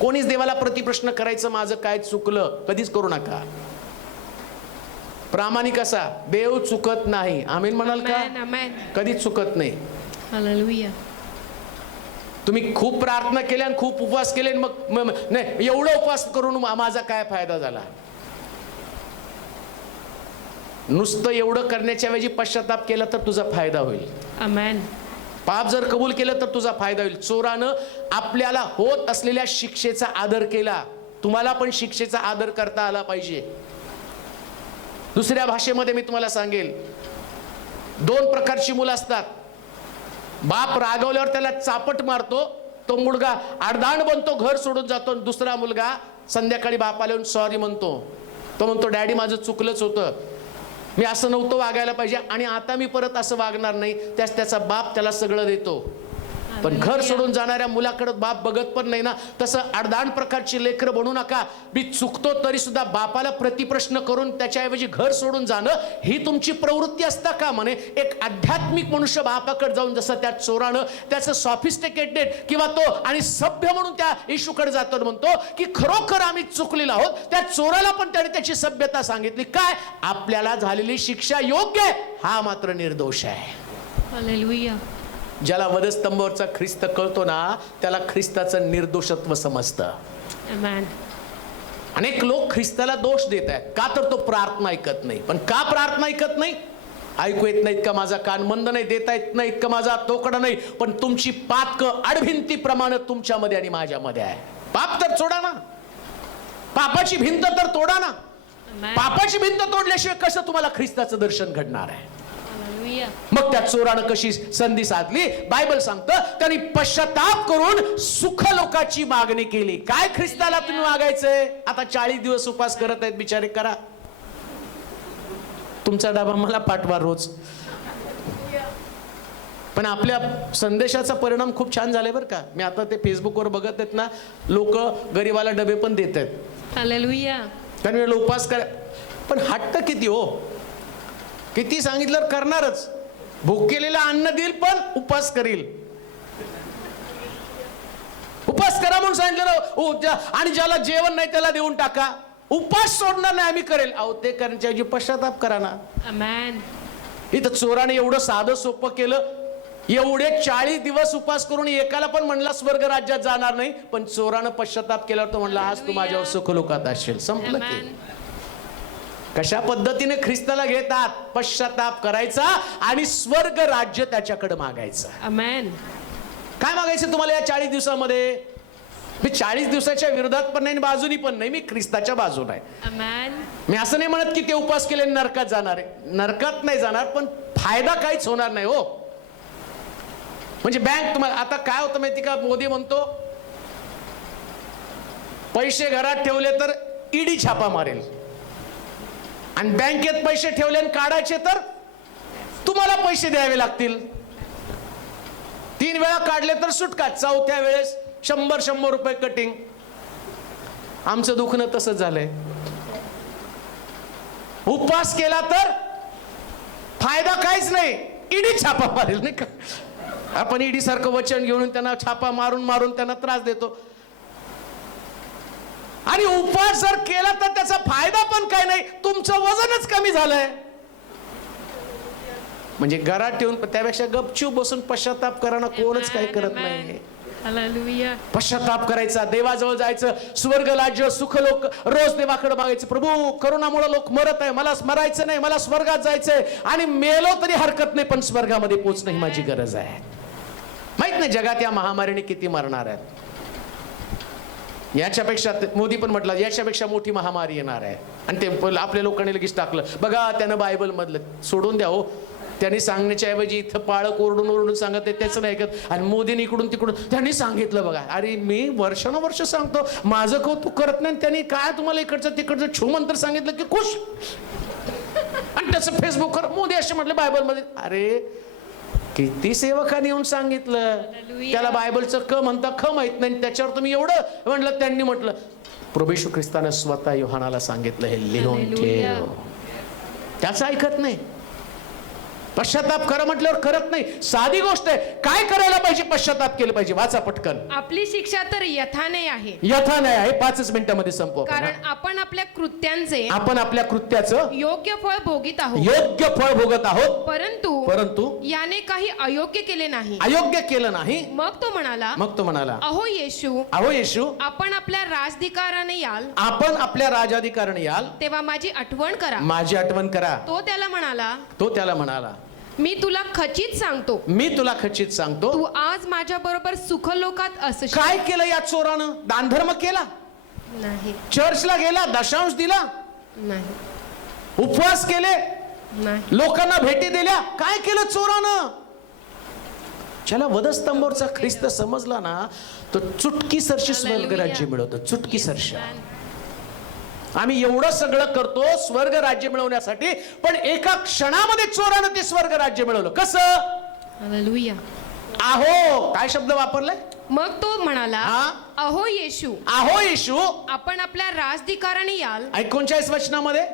कोणीच देवाला प्रतिप्रश्न करायचं माझं काय चुकलं कधीच करू नका. प्रामाणिक असा, देव चुकत नाही. आमीन म्हणाल का? कधीच चुकत नाही. हालेलुया. तुम्ही खूप प्रार्थना केल्या आणि खूप उपवास केले, मग नाही एवढं उपवास करून माझा काय फायदा झाला? नुसतं एवढं करण्याच्या ऐवजी पश्चाताप केला तर तुझा फायदा होईल. आमेन. पाप जर कबूल केलं तर तुझा फायदा होईल. चोरानं आपल्याला होत असलेल्या शिक्षेचा आदर केला. तुम्हाला पण शिक्षेचा आदर करता आला पाहिजे. दुसऱ्या भाषेमध्ये मी तुम्हाला सांगेल, 2 प्रकारची मुलं असतात. बाप रागवल्यावर त्याला चापट मारतो, तो मुलगा आडदांड बनतो, घर सोडून जातो. आणि दुसरा मुलगा संध्याकाळी बापाला येऊन सॉरी म्हणतो. तो म्हणतो डॅडी माझं चुकलंच होतं, मी असं नव्हतं वागायला पाहिजे आणि आता मी परत असं वागणार नाही. त्याचा बाप त्याला सगळं देतो. पण घर सोडून जाणाऱ्या मुलाकडे बाप बघत पण नाही ना. तसं अडदाण प्रकारची लेकरं बनू नका. मी चुकतो तरी सुद्धा बापाला प्रतिप्रश्न करून त्याच्याऐवजी घर सोडून जाणं ही तुमची प्रवृत्ती असता का म्हणे. एक आध्यात्मिक मनुष्य बापाकडे जाऊन जसं त्या चोरानं त्याचं सॉफिस्टिकेटेड किंवा तो आणि सभ्य म्हणून त्या येशूकडे जातो, म्हणतो की खरोखर आम्ही चुकलेलो आहोत. त्या चोराला पण त्याने त्याची सभ्यता सांगितली. काय आपल्याला झालेली शिक्षा योग्य आहे, हा मात्र निर्दोष आहे. हालेलुया. ज्याला वधस्तंभावरचा ख्रिस्त कळतो ना, त्याला ख्रिस्ताचं निर्दोषत्व समजतं. आमेन. अनेक लोक ख्रिस्ताला दोष देत आहेत. का तर तो प्रार्थना ऐकत नाही. पण का प्रार्थना ऐकत नाही? ऐकू येत नाहीत का माझा कान मंद नाही, देता येत नाहीत का माझा तोकडा नाही, पण तुमची पातक अडभिंतीप्रमाणे तुमच्यामध्ये आणि माझ्यामध्ये आहे. पाप तर सोडा ना, पापाची भिंत तर तोडा ना. पापाची भिंत तोडल्याशिवाय कसं तुम्हाला ख्रिस्ताचं दर्शन घडणार आहे? मग त्या चोरानं कशी संधी साधली? बायबल सांगतं त्यांनी पश्चाताप करून सुखलोकाची मागणी केली. काय ख्रिस्ताला तुम्ही मागायचंय? आता 40 दिवस उपास करत आहेत बिचारे, करा तुमचा डबा मला पाठवा रोज. पण आपल्या संदेशाचा परिणाम खूप छान झालाय बरं का. मी आता ते फेसबुकवर बघत आहेत ना, लोक गरीबाला डबे पण देत आहेत. हालेलुया. कारण उपास करा, पण हट्ट किती हो. किती सांगितलं करणारच. भुकेलेला अन्न देईल पण उपास करील. उपास करा म्हणून सांगितलं आणि ज्याला जेवण नाही त्याला देऊन टाका. उपास सोडणार नाही आम्ही करेल. अहो ते करण्याच्या ऐवजी पश्चाताप करा ना. आमेन. इथं चोराने एवढं साधं सोपं केलं. एवढे 40 दिवस उपास करून एकाला पण म्हणला स्वर्ग राज्यात जाणार नाही, पण चोरानं पश्चाताप केल्यावर तो म्हणला आज तू माझ्यावर सुखलोकात असशील. संपलं की. कशा पद्धतीने ख्रिस्ताला घेतात? पश्चाताप करायचा आणि स्वर्ग राज्य त्याच्याकडे मागायचं. आमेन. काय मागायचं तुम्हाला या 40 दिवसामध्ये? मी 40 दिवसाच्या विरोधात पण नाही, बाजूनी पण नाही. मी ख्रिस्ताच्या बाजूला आहे. आमेन. मी असं नाही म्हणत की ते उपास केले नरकात जाणार आहे. नरकात नाही जाणार, पण फायदा काहीच होणार नाही हो. म्हणजे बँक तुम्हाला आता काय होतं माहिती का? मोदी म्हणतो पैसे घरात ठेवले तर ईडी छापा मारेल आणि बँकेत पैसे ठेवले आणि काढायचे तर तुम्हाला पैसे द्यावे लागतील. 3 वेळा काढले तर सुटका, 4थ्या वेळेस 100 रुपये कटिंग. आमचं दुखणं तसंच झालंय. उपवास केला तर फायदा काहीच नाही, ईडी छापा मारेल नाही का. आपण ईडी सारखं वचन घेऊन त्यांना छापा मारून मारून त्यांना त्रास देतो. आणि उपवास जर केला तर त्याचा फायदा पण काय नाही, तुमचं वजनच कमी झालंय. म्हणजे घरात ठेवून त्यापेक्षा गपचूप बसून पश्चाताप करायला कोणच काही करत नाही. हालेलुया. पश्चाताप करायचा, देवाजवळ जायचं, स्वर्ग राज्य सुखलोक रोज देवाकडे मागायचं. प्रभू करोनामुळे लोक मरत आहे, मला मरायचं नाही, मला स्वर्गात जायचंय आणि मेलो तरी हरकत नाही, पण स्वर्गामध्ये पोहोचणं ही माझी गरज आहे. माहित नाही जगात या महामारीने किती मरणार आहेत. याच्यापेक्षा मोदी पण म्हटलं याच्यापेक्षा मोठी महामारी येणार आहे. आणि ते आपल्या लोकांनी लगेच टाकलं बघा त्यानं बायबल मधलं. सोडून द्या हो. त्यांनी सांगण्याच्या ऐवजी इथं पाळक ओरडून ओरडून सांगत आहे त्याचं नाही ऐकत. आणि मोदीने इकडून तिकडून त्यांनी सांगितलं बघा. अरे मी वर्षानुवर्ष सांगतो, माझं कौतुक करत नाही, त्यांनी काय तुम्हाला इकडचं तिकडचं छूमंत्र सांगितलं की खुश. आणि त्याचं फेसबुकवर मोदी असे म्हटले बायबल मध्ये. अरे किती सेवकांनी येऊन सांगितलं, त्याला बायबलचं क म्हणता ख माहित नाही, त्याच्यावर तुम्ही एवढं म्हणलं. त्यांनी म्हटलं प्रभू येशू ख्रिस्ताने स्वतः योहानाला सांगितलं हे लिहून ठेव. त्याचं ऐकत नाही. पश्चाताप करा म्हटल्यावर करत नाही. साधी गोष्ट आहे. काय करायला पाहिजे? पश्चाताप केलं पाहिजे. वाचा पटकन. आपली शिक्षा तर यथाने आहे. यथाने आहे. 5 मिनिटांमध्ये संपव. कारण आपण आपल्या कृत्यांचे आपण आपल्या कृत्याचं योग्य फळ भोगीत आहोत. योग्य फळ भोगत आहोत. परंतु याने काही अयोग्य केले नाही. अयोग्य केलं नाही. मग तो म्हणाला अहो येशू आपण आपल्या राजधिकाराने याल. आपण आपल्या राजाधिकाराने याल तेव्हा माझी आठवण करा. माझी आठवण करा. तो त्याला म्हणाला मी तुला खचित सांगतो तू आज माझ्या बरोबर सुखलोकात असशील. काय केलं या चोरानं? दानधर्म केला नाही, चर्चला गेला, दशांश दिला नाही, उपवास केले, नाही. लोकांना भेटी दिल्या. काय केलं चोरानं? ज्याला वधस्तंभावरचा ख्रिस्त समजला ना, तो चुटकीसरशी स्वर्ग राज्य मिळवतो. चुटकीसरशी. आम्ही एवढं सगळं करतो स्वर्ग राज्य मिळवण्यासाठी, पण एका क्षणामध्ये चोरानं ते स्वर्ग राज्य मिळवलं. कसं? हालेलुया. आहो, काय शब्द वापरलाय? मग तो म्हणाला, हा? अहो येशू, आहो येशू, आपण आपल्या राजधिकाराने याल. 39 वचनामध्ये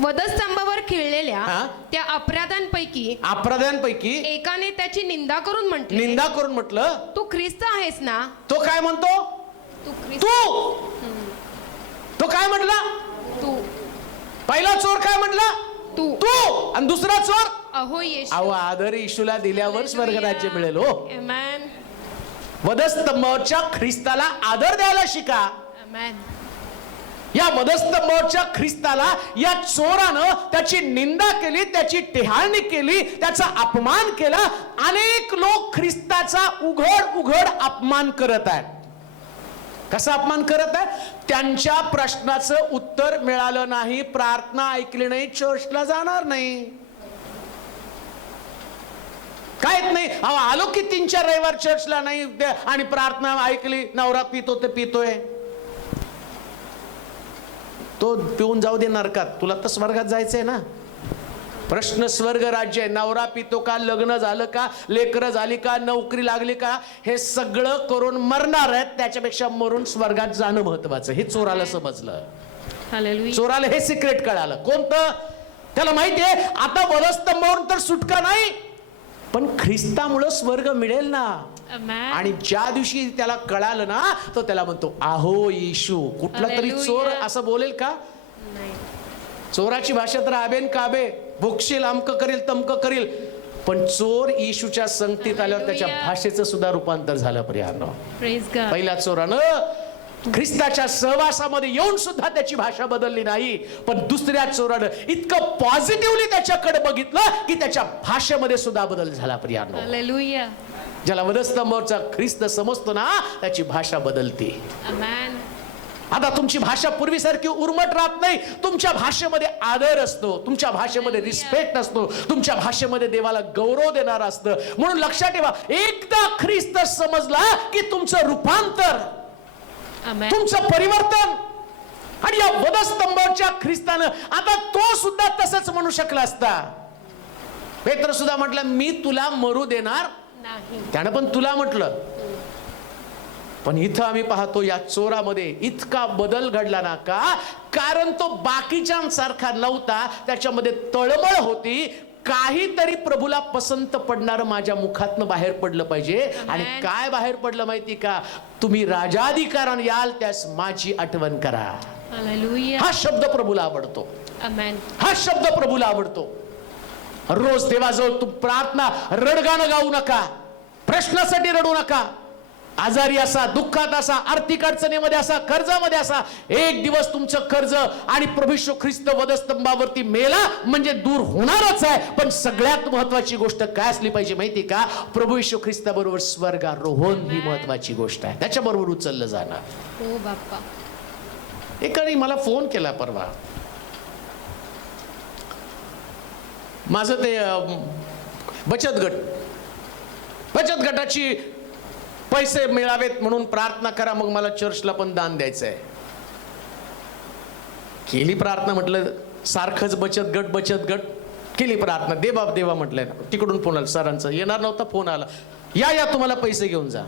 वधस्तंभावर खिळलेल्या हा? त्या अपराध्यांपैकी एकाने त्याची निंदा करून म्हटले, निंदा करून म्हटलं, तू ख्रिस्त आहेस ना? तो काय म्हणतो? तू तो काय म्हटला? तू पहिला चोर काय म्हटला? तू. आणि दुसरा चोर? अहो येशू. अहो, आदर येशूला दिल्यावर स्वर्ग राज्य मिळेल. हो, आमेन. वधस्तंभावरच्या ख्रिस्ताला आदर द्यायला शिका. आमेन. या वधस्तंभावरच्या ख्रिस्ताला या चोरानं त्याची निंदा केली, त्याची टिहाळणी केली, त्याचा अपमान केला. अनेक लोक ख्रिस्ताचा उघड उघड अपमान करत आहेत. कसा अपमान करत आहे? त्यांच्या प्रश्नाचं उत्तर मिळालं नाही, प्रार्थना ऐकली नाही, चर्चला जाणार नाही, काहीच नाही. अहो, आलो की 3-4 रविवार चर्चला नाही आणि प्रार्थना ऐकली, नवरा पितो ते पितोय. तो पिऊन जाऊ दे नरकात, तुला तर स्वर्गात जायचंय ना. प्रश्न स्वर्ग राज्य आहे. नवरा पितो का, लग्न झालं का, लेकरं झाली का, नोकरी लागली का, हे सगळं करून मरणार आहेत, त्याच्यापेक्षा मरून स्वर्गात जाणं महत्वाचं. हे चोराला समजलं. हालेलुया. चोराला हे सिक्रेट कळालं. कोणतं? त्याला माहितीये आता वधस्तंभावरून तर सुटका नाही, पण ख्रिस्तामुळे स्वर्ग मिळेल ना. आमेन. आणि ज्या दिवशी त्याला कळालं ना, तो त्याला म्हणतो, आहो येशू. कुठला तरी चोर असं बोलेल का? चोराची भाषा तर आबेन काबे, भुकशील, अमक करील, तमक करील. पण चोर येशूच्या संगतीत आल्यावर त्याच्या भाषेचं सुद्धा रूपांतर झालं. प्रियानो, प्रेज गॉड. पहिल्या चोरानं ख्रिस्ताच्या सहवासामध्ये येऊन सुद्धा त्याची भाषा बदलली नाही, पण दुसऱ्या चोरानं इतकं पॉझिटिव्हली त्याच्याकडे बघितलं की त्याच्या भाषेमध्ये सुद्धा बदल झाला. प्रियानो, हालेलुया. ज्याला वधस्तंभावरचा ख्रिस्त समजतो ना, त्याची भाषा बदलते. आमेन. आता तुमची भाषा पूर्वीसारखी उर्मट राहत नाही. तुमच्या भाषेमध्ये आदर असतो, तुमच्या भाषेमध्ये रिस्पेक्ट असतो, तुमच्या भाषेमध्ये देवाला गौरव देणार असतं. म्हणून लक्षात ठेवा, एकदा ख्रिस्त समजला की तुमचं रूपांतर, आमेन. तुमचं परिवर्तन. आणि या वधस्तंभावरच्या ख्रिस्तानं आता तो सुद्धा तसंच म्हणू शकला असता. पेत्र सुद्धा म्हटलं, मी तुला मरू देणार नाही. त्यानं पण तुला म्हटलं. पण इथं आम्ही पाहतो या चोरामध्ये इतका बदल घडला ना. का? कारण तो बाकीच्यांसारखा नव्हता, त्याच्यामध्ये तळमळ होती. काहीतरी प्रभूला पसंत पडणार माझ्या मुखातनं बाहेर पडलं पाहिजे. आणि काय बाहेर पडलं माहिती का? तुम्ही राजाधिकाराने याल त्यास माझी आठवण करा. हालेलुया. हा शब्द प्रभूला आवडतो. आमेन. हा शब्द प्रभूला आवडतो. रोज देवाजवळ तू प्रार्थना, रडगाणं गाऊ नका, प्रश्नासाठी रडू नका. आजारी असा, दुःखात असा, आर्थिक अडचणीमध्ये असा, कर्जामध्ये असा, एक दिवस तुमचं कर्ज आणि प्रभू येशू ख्रिस्त वधस्तंभावरती मेला म्हणजे दूर होणारच आहे. पण सगळ्यात महत्वाची गोष्ट काय असली पाहिजे माहिती का? प्रभू येशू ख्रिस्ताबरोबर स्वर्गारोहण ही महत्वाची गोष्ट आहे. त्याच्याबरोबर उचललं जाणार. हो बाप्पा. एकाने मला फोन केला परवा. माझं ते बचत गटाची पैसे मिळावेत म्हणून प्रार्थना करा, मग मला चर्चला पण दान द्यायचं आहे. केली प्रार्थना. म्हटलं सारखंच बचत गट केली प्रार्थना. दे बाप देवा म्हटलंय. तिकडून फोन आला सरांचा, येणार नव्हता, फोन आला, या तुम्हाला पैसे घेऊन जा.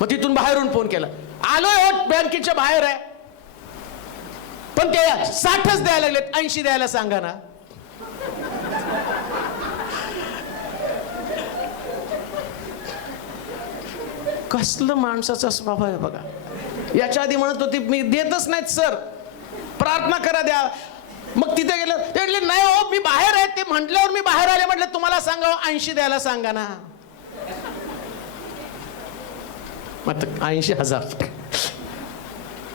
मग तिथून बाहेरून फोन केला, आलोय हो, बँकेच्या बाहेर आहे, पण ते 60च द्यायला लागलेत, 80 द्यायला सांगा ना. कसलं माणसाचा स्वभाव आहे बघा. याच्या आधी म्हणत होती मी देतच नाहीत सर, प्रार्थना करा द्या. मग तिथे गेलं, ते म्हटले नाही हो मी बाहेर आहे. ते म्हटल्यावर मी बाहेर आले. म्हटलं तुम्हाला सांगा 80 द्यायला सांगा ना. मग 80,000.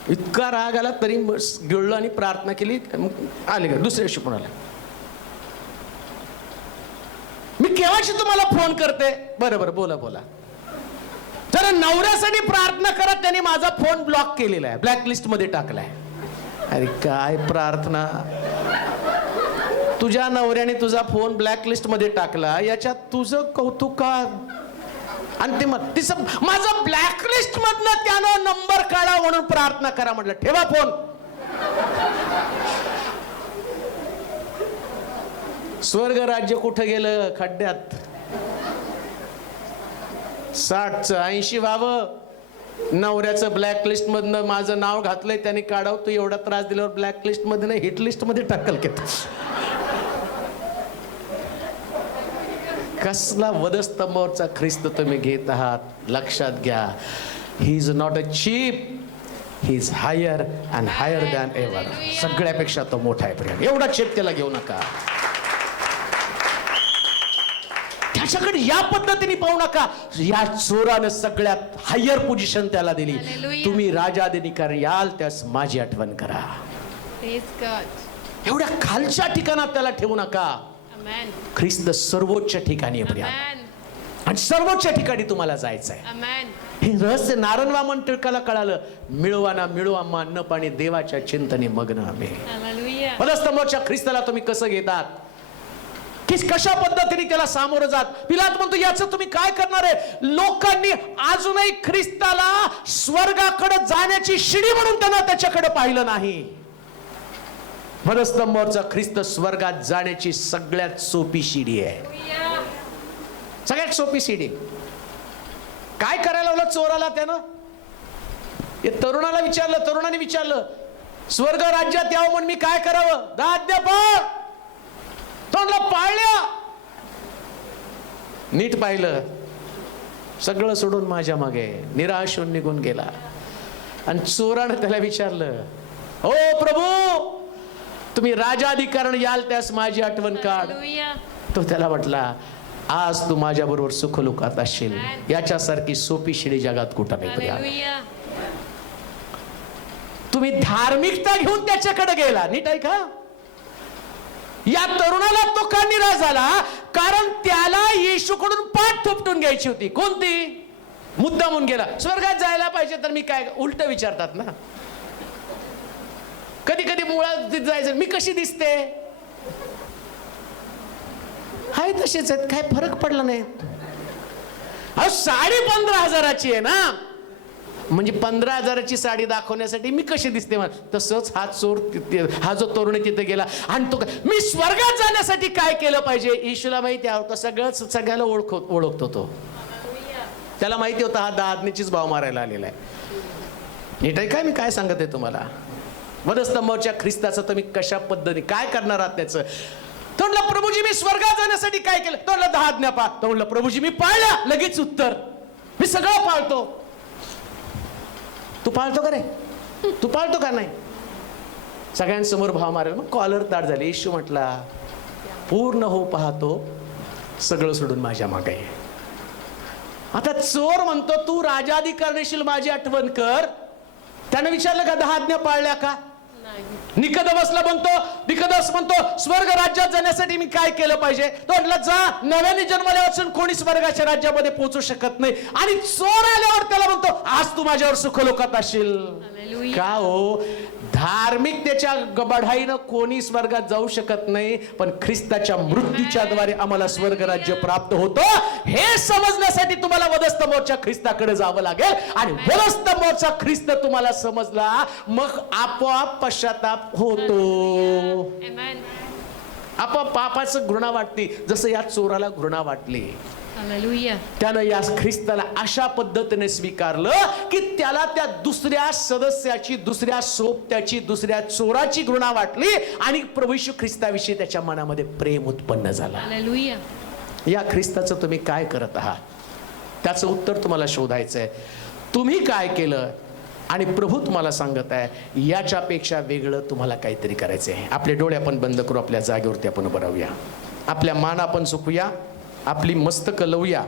इतका राग आला तरी गिळलो आणि प्रार्थना केली. आले का दुसऱ्या दिवशी पुन्हा मी केव्हाची तुम्हाला फोन करते. बरं बोला. तर नवऱ्यासाठी प्रार्थना करत त्यांनी माझा फोन ब्लॉक केलेला आहे, ब्लॅकलिस्ट मध्ये टाकलाय. अरे काय प्रार्थना. तुझ्या नवऱ्याने तुझा फोन ब्लॅकलिस्ट मध्ये टाकला, याच्यात तुझं कौतुक का? आणि ते तिचं माझं ब्लॅकलिस्ट मधनं त्यानं नंबर काढा म्हणून प्रार्थना करा म्हटलं. ठेवा फोन. स्वर्ग राज्य कुठं गेलं? खड्ड्यात. 60चं 80 व्हावं. नवऱ्याचं ब्लॅकलिस्ट मधनं माझं नाव घातलंय, त्याने काढावं. तू एवढा त्रास दिल्यावर ब्लॅकलिस्ट मध्ये नाही, हिट लिस्ट मध्ये टाकल की. कसला वधस्तंभावरचा ख्रिस्त तुम्ही घेत आहात? लक्षात घ्या, he is not a cheap, he is higher and higher than ever. सगळ्यापेक्षा तो मोठा आहे प्रिय. एवढा चीप त्याला घेऊ नका. त्याच्याकडे या पद्धतीने पाहू नका. या चोरानं सगळ्यात हायर पोझिशन त्याला दिली. तुम्ही राजाधिकारी याल त्यास माझी आठवण करा. एवढ्या खालच्या ठिकाणात त्याला ठेवू नका. ख्रिस्त सर्वोच्च ठिकाणी आहे प्रिया, आणि सर्वोच्च ठिकाणी तुम्हाला जायचं आहे. हे रहस्य नारायण वामन टिळकाला कळालं. मिळवा ना मिळवा अन्न पाणी देवाच्या चिंतने मग्न आम्ही. पदस्तंभाच्या ख्रिस्ताला तुम्ही कसं घेतात, की कशा पद्धतीने त्याला सामोरं जात. पिलात म्हणतो याचं तुम्ही काय करणार आहे? लोकांनी अजूनही ख्रिस्ताला स्वर्गाकडे जाण्याची शिडी म्हणून त्यांना त्याच्याकडे पाहिलं नाही. पदस्तंभावरचा ख्रिस्त स्वर्गात जाण्याची सगळ्यात सोपी शिडी आहे. सगळ्यात सोपी शिडी. काय करायला लावलं चोराला त्यानं? तरुणाला विचारलं, तरुणाने विचारलं, स्वर्ग राज्यात यावं म्हणून मी काय करावं? 10 आज्ञा पाळ. तोंडला पाळल्या. नीट पाहिलं, सगळं सोडून माझ्या मागे निराश होऊन निघून गेला. आणि चोरानं त्याला विचारलं, ओ प्रभू, तुम्ही राजाधिकारण याल त्यास माझी आठवण काढ. तो त्याला म्हटला, आज तू माझ्या बरोबर सुखलोकात असशील. याच्यासारखी सोपी शिडी जगात कुठं नाही प्रिया. तुम्ही धार्मिकता घेऊन त्याच्याकडे गेला. नीट ऐका, या तरुणाला तो का निराश झाला? कारण त्याला येशूकडून पाठ थोपटून घ्यायची होती. कोणती? मुद्दामून गेला. स्वर्गात जायला पाहिजे तर मी काय, उलट विचारतात ना कधी कधी. मुळात जायचं, मी कशी दिसते? हाय तसेच आहेत, काय फरक पडला नाही. अहो 15,500ची आहे ना, म्हणजे 15,000ची साडी दाखवण्यासाठी मी कशी दिसते? तसंच हा चोर, हा जो तरुण तिथे गेला आणि तो, मी स्वर्गात जाण्यासाठी काय केलं पाहिजे? येशूला माहिती आहे, सगळ्याला ओळखतो तो. त्याला माहिती होता हा 10 आज्ञेचीच भाव मारायला आलेला आहे. नीट आहे काय मी काय सांगत आहे तुम्हाला? वधस्तंभावरच्या ख्रिस्ताचं तुम्ही कशा पद्धतीने काय करणार आहात त्याचं? तो म्हणला, प्रभूजी मी स्वर्गात जाण्यासाठी काय केलं? तो म्हणला 10 आज्ञा पाळ. तो म्हणला, प्रभूजी मी पाळल्या. लगेच उत्तर, मी सगळं पाळतो. तू पाळतो का रे? तू पाळतो का नाही? सगळ्यांसमोर भाव मारेल. मग कॉलर ताट झाले. येशू म्हटला, पूर्ण हो पाहतो, सगळं सोडून माझ्या मागे आहे. आता चोर म्हणतो तू राजाधिकार येशील माझी आठवण कर. त्यानं विचारलं का 10 आज्ञा पाळल्या का? निकोदेमसला निकोदेमस म्हणतो स्वर्ग राज्यात जाण्यासाठी मी काय केलं पाहिजे? तो म्हटला, जा, नव्याने जन्मल्यापासून कोणी स्वर्गाच्या राज्यामध्ये पोहोचू शकत नाही. आणि चोर आल्यावर त्याला म्हणतो, आज तू माझ्यावर सुखलोकात असशील. का हो? धार्मिकतेच्या बढाईनं कोणी स्वर्गात जाऊ शकत नाही, पण ख्रिस्ताच्या मृत्यूच्या द्वारे आम्हाला स्वर्ग राज्य प्राप्त होतं. हे समजण्यासाठी तुम्हाला वधस्तंभावरच्या ख्रिस्ताकडे जावं लागेल. आणि वधस्तंभावरचा ख्रिस्त तुम्हाला समजला, मग आपोआप पश्चाताप होतो. आपोआप पापाचं घृणा वाटते, जसं या चोराला घृणा वाटली. त्यानं या ख्रिस्ताला अशा पद्धतीने स्वीकारलं की त्याला त्या दुसऱ्या सदस्याची, दुसऱ्या सोबत्याची, दुसऱ्या चोराची घृणा वाटली आणि प्रभू येशू ख्रिस्ताविषयी त्याच्या मनामध्ये प्रेम उत्पन्न झाला. या ख्रिस्ताचं तुम्ही काय करत आहात? त्याचं उत्तर तुम्हाला शोधायचं आहे. तुम्ही काय केलं आणि प्रभू तुम्हाला सांगत आहे याच्यापेक्षा वेगळं तुम्हाला काहीतरी करायचं आहे. आपले डोळे आपण बंद करू, आपल्या जागेवरती आपण उभं राहूया, आपल्या मान आपण झुकूया, आपली मस्तक लवूया.